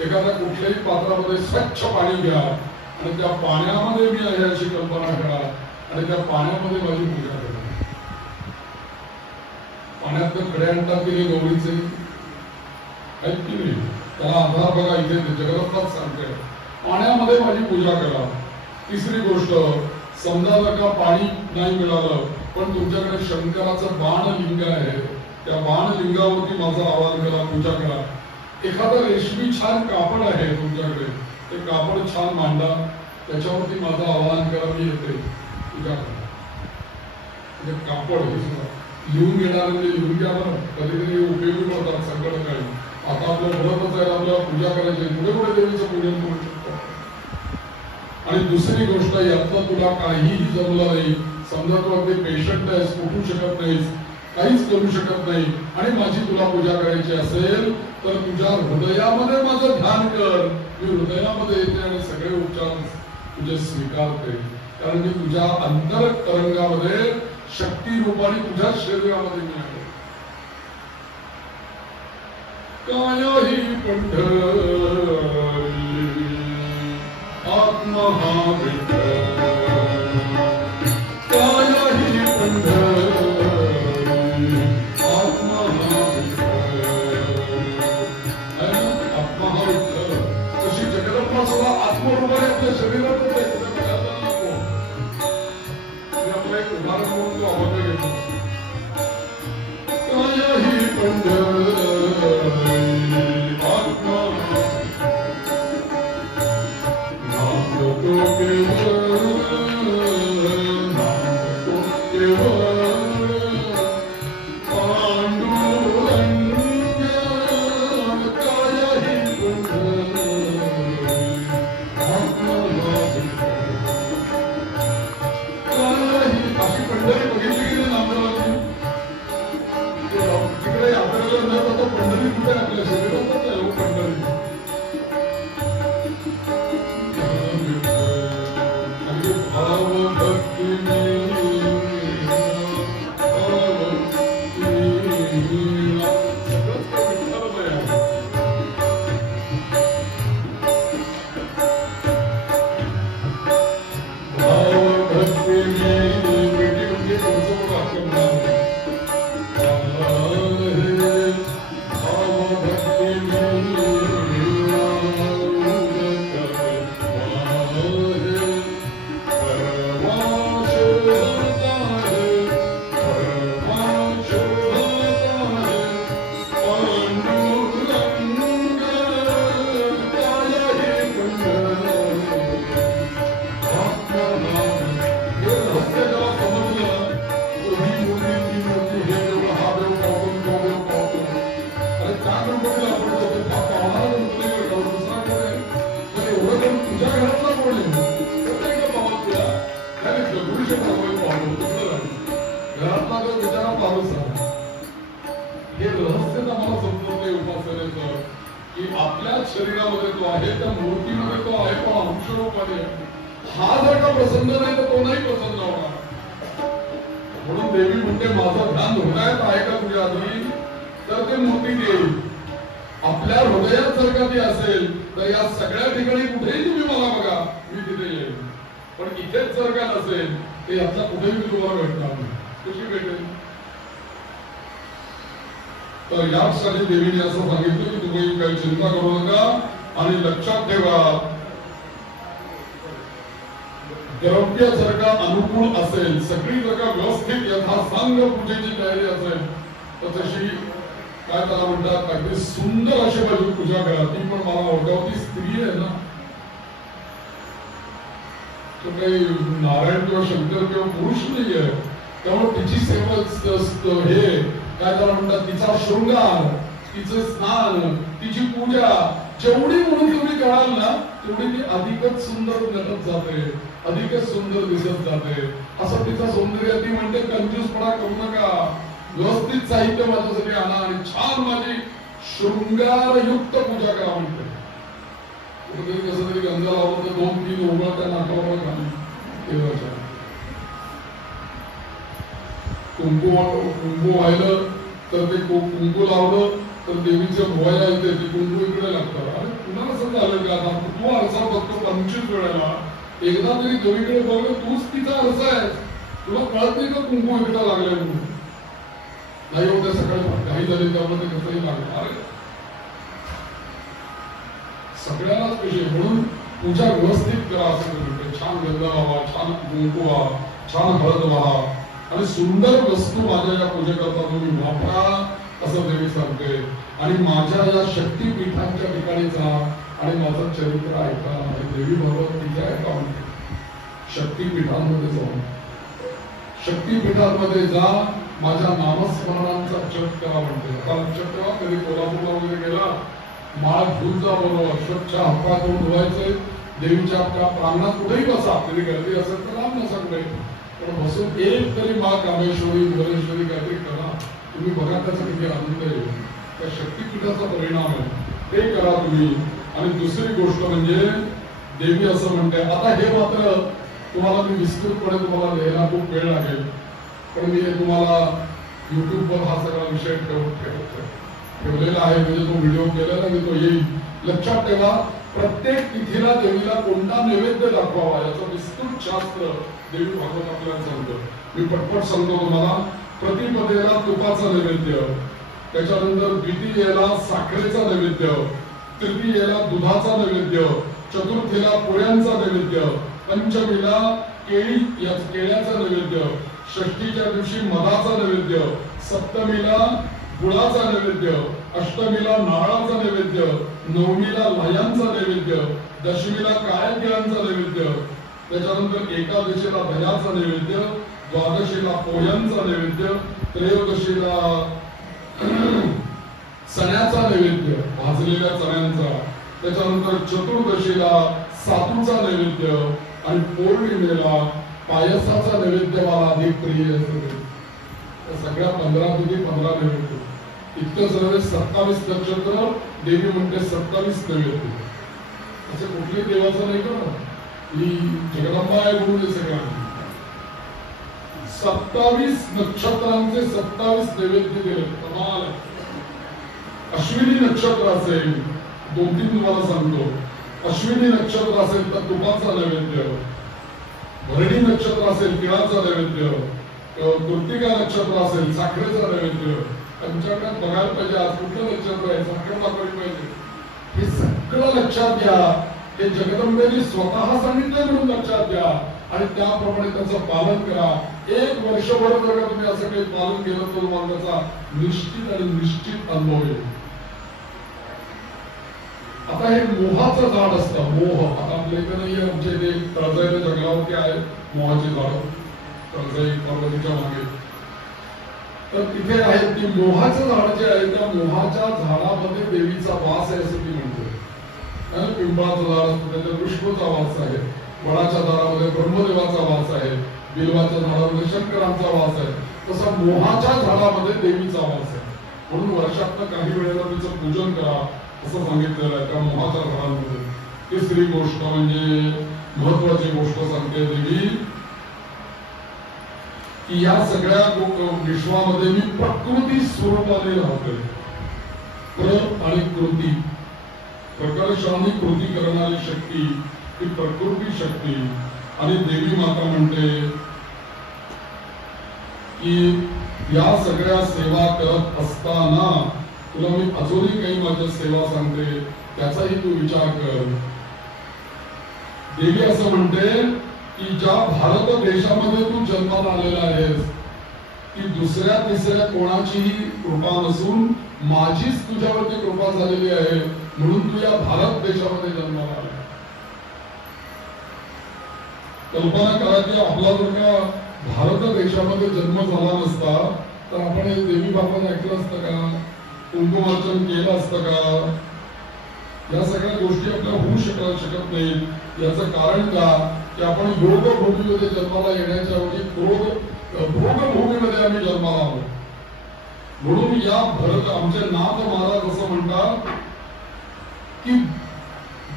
एखाद्या कुठल्याही पात्रामध्ये स्वच्छ पाणी घ्या आणि त्या पाण्यामध्ये मी आहे अशी कल्पना करा आणि त्या पाण्यामध्ये माझी पूजा करा. पाण्यात खडे आणतात की नाही गौरीचे, आहेत की नाही, त्याला आधार बघा. इथे जगन्नाथ सांगते पाण्यामध्ये माझी पूजा करा. तिसरी गोष्ट, समजा जर का पाणी नाही मिळालं पण तुमच्याकडे शंकराचं बाणलिंग आहे, त्या बाणलिंगावरती माझा आवाहन करा, पूजा करा. एखादं रेशमी छान कापड आहे तुमच्याकडे, ते कापड छान मांडा, त्याच्यावरती माझं आवाहन करा, मी येते, पूजा करा. म्हणजे कापड हे सुद्धा लिहून घेणार म्हणजे लिहून घ्या बरं, कधीतरी उपयोगी पडतात संकट काळी. आता आपल्या घरातच आहे, आपल्याला पूजा करायची, पुढे पुढे देवीचं पूजन करू शकतो. आणि दुसरी गोष्ट, यातलं तुला काहीही जमलं नाही, समजा तू अगदी पेशंट आहेस, उठू शकत नाहीस, काहीच करू शकत नाही आणि माझी तुला पूजा करायची असेल तर तुझ्या हृदयामध्ये माझं ध्यान कर. मी हृदयामध्ये येते आणि सगळे उपचार तुझे स्वीकारते, कारण मी तुझ्या अंतरतरंगामध्ये शक्ती रूपाने तुझ्या शरीरामध्ये मी आहे. कायाही पंढरी आत्मा हा विठ्ठल, कायाही पंढरी आत्मा हा विठ्ठल. आत्मा हा विठ्ठल, तशी जगदंबा सुद्धा आत्मरूपाने आपल्या शरीरातच आहे. आपलं एक उदाहरण म्हणून तो अभंग घेतो. कायाही पंढरी आत्मा शरीरामध्ये तो आहे, त्या मूर्तीमध्ये तो आहे, पण अंशरूपाने. हा जर का प्रसन्न नाही तर तो नाही प्रसन्न होणार. म्हणून देवी म्हणते माझं ध्यान हृदयात आहे का तुझ्या आधी, तर ते मूर्तीत येईल. आपल्या हृदयात जर का ती असेल तर या सगळ्या ठिकाणी कुठेही तुम्ही मला बघा, मी तिथे येईल. पण इथेच जर का नसेल तर यातला कुठेही तुम्हाला भेटणार नाही. कशी भेटेल? तर यासाठी देवीने असं सांगितलं की तुम्ही काही चिंता करू नका आणि लक्षात ठेवा, द्रव्य जर का अनुकूल असेल, सगळी जर का व्यवस्थित यथासांग पूजेची तयारी असेल तर तशी काय त्याला म्हणतात, काहीतरी सुंदर अशी माझी पूजा करा. ती पण मला ओळखावती स्त्री आहे ना, तो काही नारायण किंवा शंकर किंवा पुरुष नाहीये. त्यामुळे तिची सेवा हे काय त्याला म्हणतात, तिचा शृंगार, तिचं स्नान, तिची पूजा जेवढी म्हणून तुम्ही कराल ना तेवढी ती अधिकच सुंदर नटत जाते, अधिकच सुंदर दिसत जाते. असं तिचं सौंदर्य. ती म्हणते कंजूसपणा करू नका, व्यवस्थित साहित्य माझ्यासाठी आणा आणि छान माझी शृंगारयुक्त पूजा करा म्हणते. कुठेतरी कसं तरी गंध लावलं तर 2-3 ओघळ त्या नाकावर घालून देवाच्या कुंकू व्हायलं तर ते कुंकू लावलं तर देवीच्या भुवायला येते, ते कुंकू इकडे लागतं. अरे तुला असं झालं का, आता तू आरसा बघतो 25 वेळेला, एकदा तरी देवीकडे बघलं, तूच तिचा आरसा आहे, तुला कळत नाही का कुंकू इकडे लागलंय म्हणून. नाही होत्या सकाळी काही झाली त्यामुळे ते कसंही लागलं. अरे सगळ्यालाच विषय म्हणून पूजा व्यवस्थित करा असं म्हणते. छान गंध व्हावा, छान कुंकू व्हा, छान हळद व्हा आणि सुंदर वस्तू माझ्या या पूजेकरता तुम्ही वापरा असं देवी सांगते. आणि माझ्या या शक्तीपीठांच्या ठिकाणी जा आणि माझं चरित्र ऐका. आणि देवी भगवत तिथे ऐका म्हणते. शक्तीपीठांमध्ये जाऊन शक्तीपीठांमध्ये जा, माझ्या नामस्मरणांचा जप करा म्हणते. आता लक्षात ठेवा, कधी कोल्हापूरला वगैरे गेला, माळ घेऊन जा बरोबर, स्वच्छ हातपाय धुवून धुवायचे. देवीच्या आपल्या प्रांगणात कुठेही बसा, कधी गर्दी असेल तर लांब नसा कुठे, पण बसून एक तरी मा कामेश्वरी भुवनेश्वरी काहीतरी करा. तुम्ही बघा त्याचा किती आनंद येईल. त्या शक्तीपीठाचा परिणाम आहे, ते करा तुम्ही. आणि दुसरी गोष्ट म्हणजे देवी असं म्हणते. आता हे मात्र तुम्हाला मी विस्तृतपणे तुम्हाला लिहायला खूप वेळ लागेल, पण मी तुम्हाला युट्यूबवर हा सगळा विषय ठेवलेला आहे. म्हणजे तो व्हिडिओ केलेला की तो येईल. लक्षात ठेवा, प्रत्येक तिथीला देवीला कोणता नैवेद्य दाखवावा याचं विस्तृत शास्त्र देवी भागवत आपल्याला सांगतो. मी पटपट सांगतो तुम्हाला. प्रतिपदेला तुपाचा नैवेद्य, त्याच्यानंतर द्वितीयेला साखरेचा नैवेद्य, तृतीयेला दुधाचा नैवेद्य, चतुर्थीला पोळ्यांचा नैवेद्य, पंचमीला केळ्याचा नैवेद्य, षष्ठीच्या दिवशी मधाचा नैवेद्य, सप्तमीला गुळाचा नैवेद्य, अष्टमीला नारळाचा नैवेद्य, नवमीला लाह्यांचा नैवेद्य, दशमीला काळ्या तिळांचा नैवेद्य, त्याच्यानंतर एकादशीला दह्याचा नैवेद्य, द्वादशीला पोळ्यांचा नैवेद्य, त्रयोदशीला चण्याचा नैवेद्य, भाजलेल्या चण्यांचा, त्याच्यानंतर चतुर्दशीला सातूचा नैवेद्य आणि पौर्णिमेला पायसाचा नैवेद्य मला अधिक प्रिय आहे. सगळ्या 15 तिथी 15 नैवेद्य. इतकं सर्व 27 नक्षत्र देवी म्हणते 27 नैवेद्य. असं कुठल्याही देवाचं नाही का, ही जगदंबा आहे म्हणून सगळ्यांना 27 नक्षत्रांचे 27 नैवेद्य दिले. कमाल. अश्विनी नक्षत्र असेल, 2-3 तुम्हाला सांगतो. अश्विनी नक्षत्र असेल तर तुपाचा नैवेद्य, भरणी नक्षत्र असेल तिळाचा नैवेद्य, कृत्तिका नक्षत्र असेल साखरेचा नैवेद्य. आमच्याकडे बघायला पाहिजे आज कुठलं नक्षत्र आहे, साखर दाखवली पाहिजे. हे सगळं लक्षात घ्या. हे जगदंबेने स्वतः सांगितलं म्हणून लक्षात घ्या आणि त्याप्रमाणे त्याचं पालन करा. 1 वर्षभर जर तुम्ही असं काही पालन केलं तर तुम्हाला त्याचा निश्चित आणि निश्चित अनुभव येईल. आता हे मोहाचं झाड असतं. मोह आता आपल्या इथे नाहीये, आमच्या इथे तळजाईच्या जंगलावरती आहे मोहाची झाड, तळजाई पर्वतीच्या मागे. तर तिथे आहे ती मोहाचं झाड जे आहे, त्या मोहाच्या झाडामध्ये देवीचा वास आहे असं ती म्हणते. पिंपळाचं झाड असतं त्याच्या विष्णूचा वास आहे, वडाच्या झाडामध्ये ब्रह्मदेवाचा वास आहे, बिलवाच्या झाडामध्ये शंकरांचा वास आहे. तसा मोहाच्या झाडामध्ये देवीचा वास आहे. म्हणून वर्षात काही वेळेला तिचं पूजन करा असं सांगितलेलं आहे त्या मोहाच्या झाडांमध्ये. तिसरी गोष्ट म्हणजे महत्वाची गोष्ट सांगते देवी की या सगळ्या विश्वामध्ये मी प्रकृती स्वरूपाने राहते. प्र आणि कृती, प्रकर्ष आणि कृती करणारी शक्ती ही प्रकृती शक्ती. आणि देवी माता म्हणते की या सगळ्या सेवा करत असताना तुला मी अजूनही काही माझ्या सेवा सांगते, त्याचाही तू विचार कर. देवी असं म्हणते की ज्या भारत देशामध्ये तू जन्माला आलेला आहेस ती दुसऱ्या तिसऱ्या कोणाचीही कृपा नसून माझीच तुझ्यावरती कृपा झालेली आहे म्हणून तू या भारत देशामध्ये जन्माला आला. कल्पना करा की आपला जर का भारत देशामध्ये जन्म झाला नसता तर आपण हे देवी बाबांना ऐकलं असतं का, कुंकुमार्चन केलं असतं का? या सगळ्या गोष्टी आपल्याला होऊ शकत नाहीत. याचं कारण का की आपण योग भूमीमध्ये जन्माला येण्याच्या ऐवजी भोग भूमीमध्ये आम्ही जन्माला आलो. म्हणून या भरत आमचे नाथ महाराज असं म्हणतात की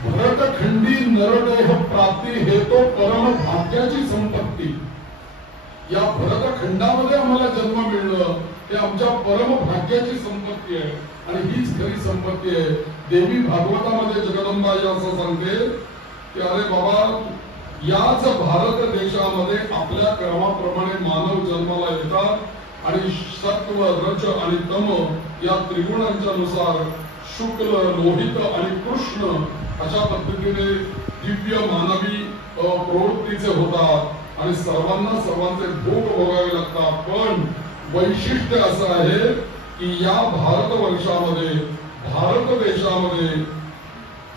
भरतखंडी नरदेह प्राप्ती हे तो परम भाग्याची संपत्ती. या भरतखंडामध्ये आम्हाला जन्म मिळणं हे आमच्या परम भाग्याची संपत्ती आहे आणि हीच खरी संपत्ती आहे. देवी भागवतामध्ये जगदंबा असं सांगते की अरे बाबा, याच भारत देशामध्ये आपल्या क्रमाप्रमाणे मानव जन्माला येतात आणि सत्व रज आणि तम या त्रिगुणांच्या नुसार शुक्ल लोहित आणि कृष्ण अशा पद्धतीने दिव्य मानवी प्रवृत्तीचे होतात आणि सर्वांचे भोग भोगावे लागतात. पण वैशिष्ट्य असं आहे की या भारतवर्षामध्ये भारत देशामध्ये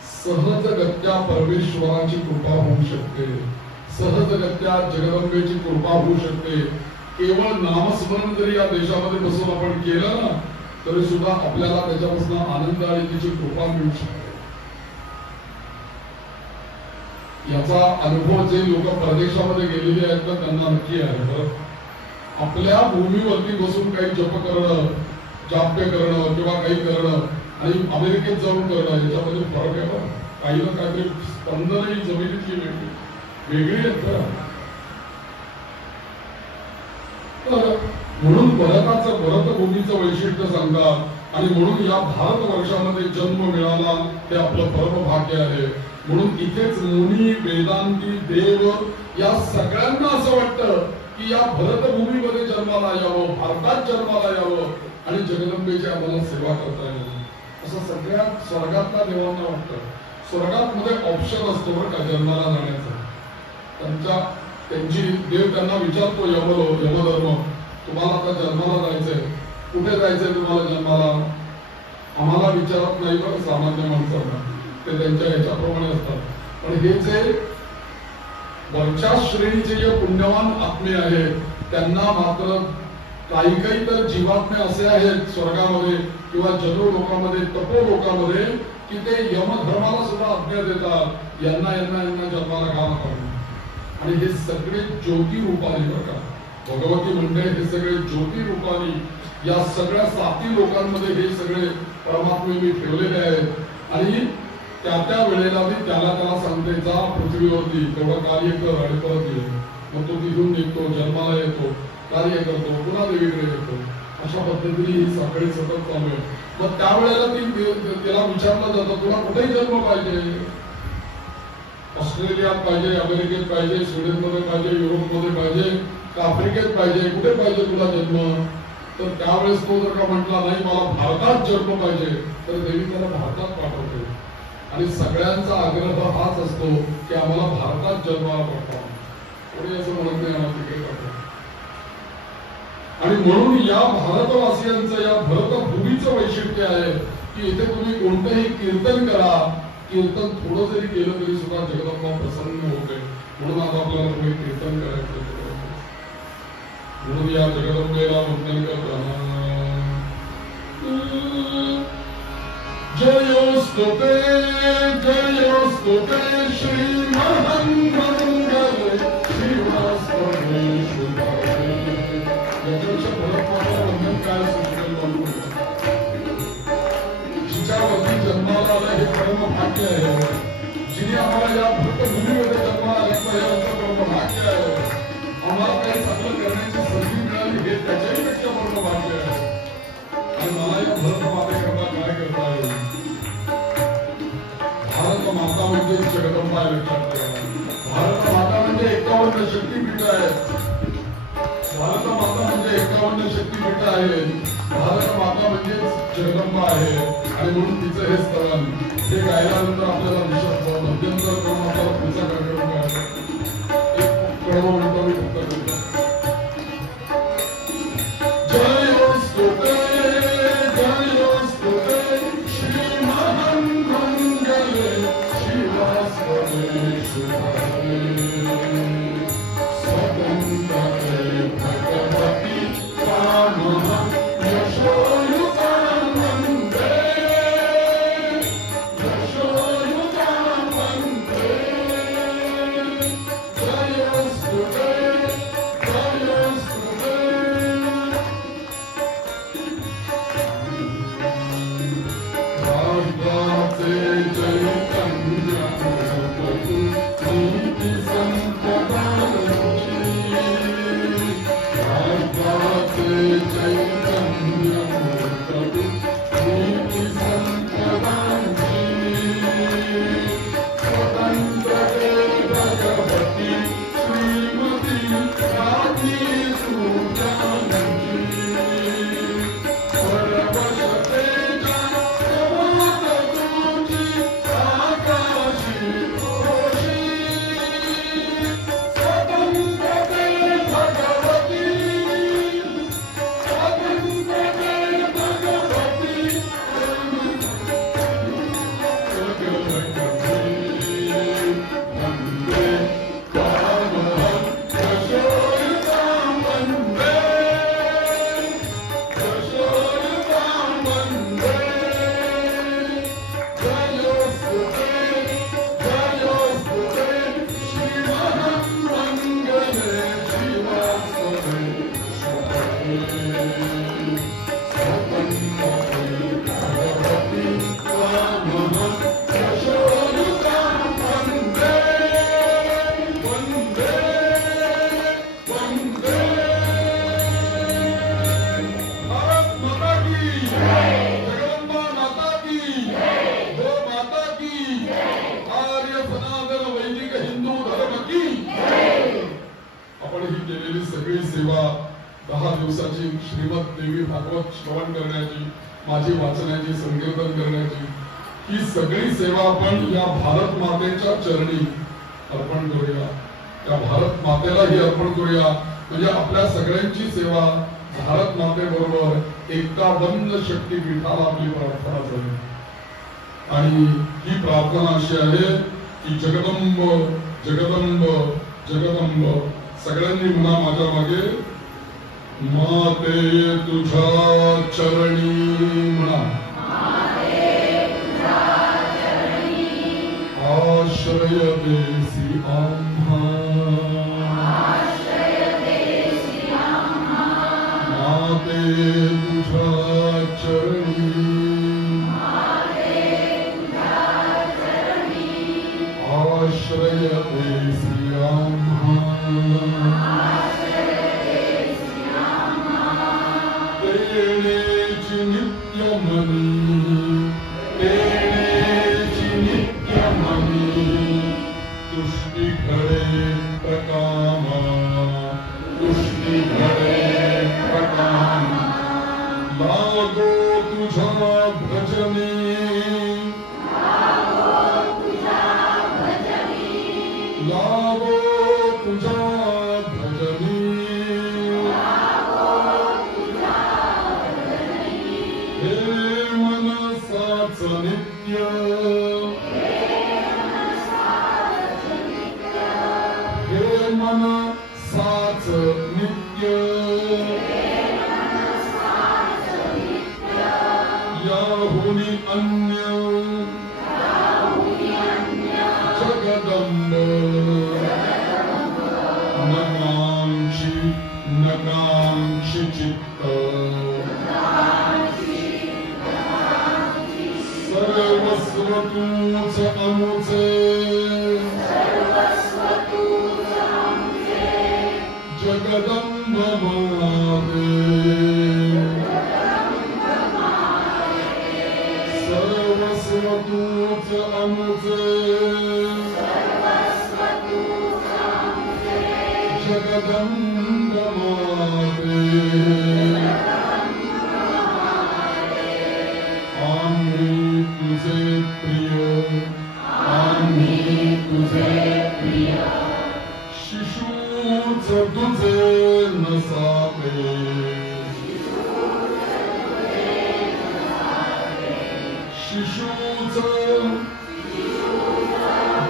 सहजगत्या परमेश्वराची कृपा होऊ शकते, सहजगत्या जगदंबेची कृपा होऊ शकते. केवळ नामस्मरण जरी या देशामध्ये बसून आपण केलं ना तरी सुद्धा आपल्याला त्याच्यापासून आनंद आणि तिची कृपा मिळू शकते. याचा अनुभव जे लोक परदेशामध्ये गेलेले आहेत ना त्यांना नक्की आहे. आपल्या भूमीवरती बसून काही जप करणं, जाप्य करणं किंवा काही करणं आणि अमेरिकेत जाऊन करणं याच्यामध्ये फरक आहे. बरं, काही ना काहीतरी स्पंदनही जमिनीतली वेगळी आहेत. म्हणून भरतभूमीचं वैशिष्ट्य सांगतात आणि म्हणून या भारत वर्षामध्ये जन्म मिळाला ते आपलं परम भाग्य आहे. म्हणून इथेच मुनी वेदांती देव या सगळ्यांना असं वाटतं की या भरतभूमीमध्ये जन्माला यावं, भारतात जन्माला यावं आणि जगदंबेची आम्हाला सेवा करता यावी असं सगळ्या स्वर्गातल्या देवांना वाटतं. स्वर्गात मध्ये ऑप्शन असतो बरं का जन्माला जाण्याचा. त्यांची देव त्यांना विचारतो यमधर्म, तुम्हाला आता जन्माला जायचंय, कुठे जायचंय तुम्हाला जन्माला? आम्हाला विचारत नाही बरं सामान्य माणसांना, ते त्यांच्या ह्याच्याप्रमाणे असतात. पण हे जे वरच्या श्रेणीचे जे पुण्यवान आत्मे आहेत त्यांना मात्र काही तर जीवात्मे असे आहेत स्वर्गामध्ये किंवा जनो लोकांमध्ये, तपो लोकांमध्ये की ते यमधर्माला सुद्धा आज्ञा देतात यांना जन्माला घाला पाहिजे. आणि हे सगळे ज्योती रूपाने बरं का, भगवती म्हणते हे सगळे ज्योती रूपाने या सगळ्या 7 लोकांमध्ये हे सगळे परमात्मे मी ठेवलेले आहेत. आणि त्या वेळेला मी त्याला सांगते जा पृथ्वीवरती तेवढं कार्य कर आणि परत ये. मग तो तिथून निघतो, जन्माला येतो, कार्य करतो, पुन्हा देवीकडे येतो. अशा पद्धतीने ही साखळी सतत चालू आहे. मग त्यावेळेला तिला विचारलं जातं तुला कुठेही जन्म पाहिजे, ऑस्ट्रेलियात पाहिजे, अमेरिकेत पाहिजे, स्वीडनमध्ये पाहिजे, युरोपमध्ये पाहिजे का आफ्रिकेत पाहिजे, कुठे पाहिजे तुला जन्म? तर त्यावेळेस तो जर का म्हटला नाही मला भारतात जन्म पाहिजे तर देवी त्याला भारतात पाठवते. आणि सगळ्यांचा आग्रह हाच असतो की आम्हाला भारतात जन्माला पाठवा, कोणी असं म्हणत नाही आम्हाला तिकडे पाठवा. आणि म्हणून या भारतवासियांचं या भरतभूमीचं वैशिष्ट्य आहे की इथे तुम्ही कोणतंही कीर्तन करा, कीर्तन थोडं जरी केलं तरी सुद्धा जगदंबा प्रसन्न होते. म्हणून आता आपल्याला तुम्ही कीर्तन करायचं. म्हणून या जगदंबेला वंदन करताना जयोस्तुते जयोस्तुते श्री महामंगल शिवास्तुते शुभारे. याच्यापेक्षा परमात्मा वंदन काय सुचेल? जिच्यावरती जन्माला आलं हे परम भाग्य आहे. जिने आम्हाला या भूमीमध्ये जन्माला घेतलं हे आमचं परम भाग्य आहे. आम्हाला काही चांगलं करण्याची संधी मिळाली हे त्याच्याही पेक्षा परम भाग्य आहे. आणि मला या भरत मातेकरता काय करता येईल? भारत माता म्हणजे जगदंबा लक्षात ठेवा. भारत माता म्हणजे 51 शक्तीपीठ आहे. भारत माता म्हणजे 51 शक्तीपीठ आहे. भारत माता म्हणजे जगदंबा आहे. आणि म्हणून तिचं हे स्तवन हे गायल्यानंतर आपल्याला विश्वास मध्यंतर करून आपल्याला पुढचा कार्यक्रम करायचा. एक कडवं म्हणतो मी फक्त करतो. जय स्तुते जय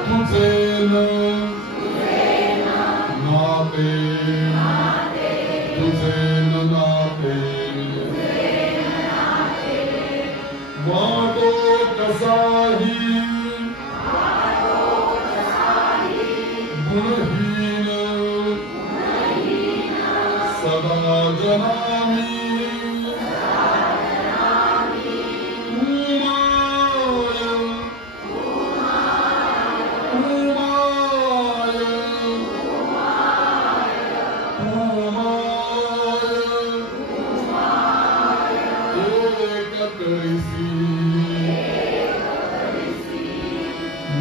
तुझे जनामि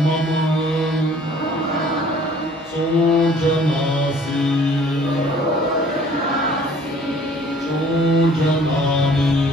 मम सोजनासि सोजनामि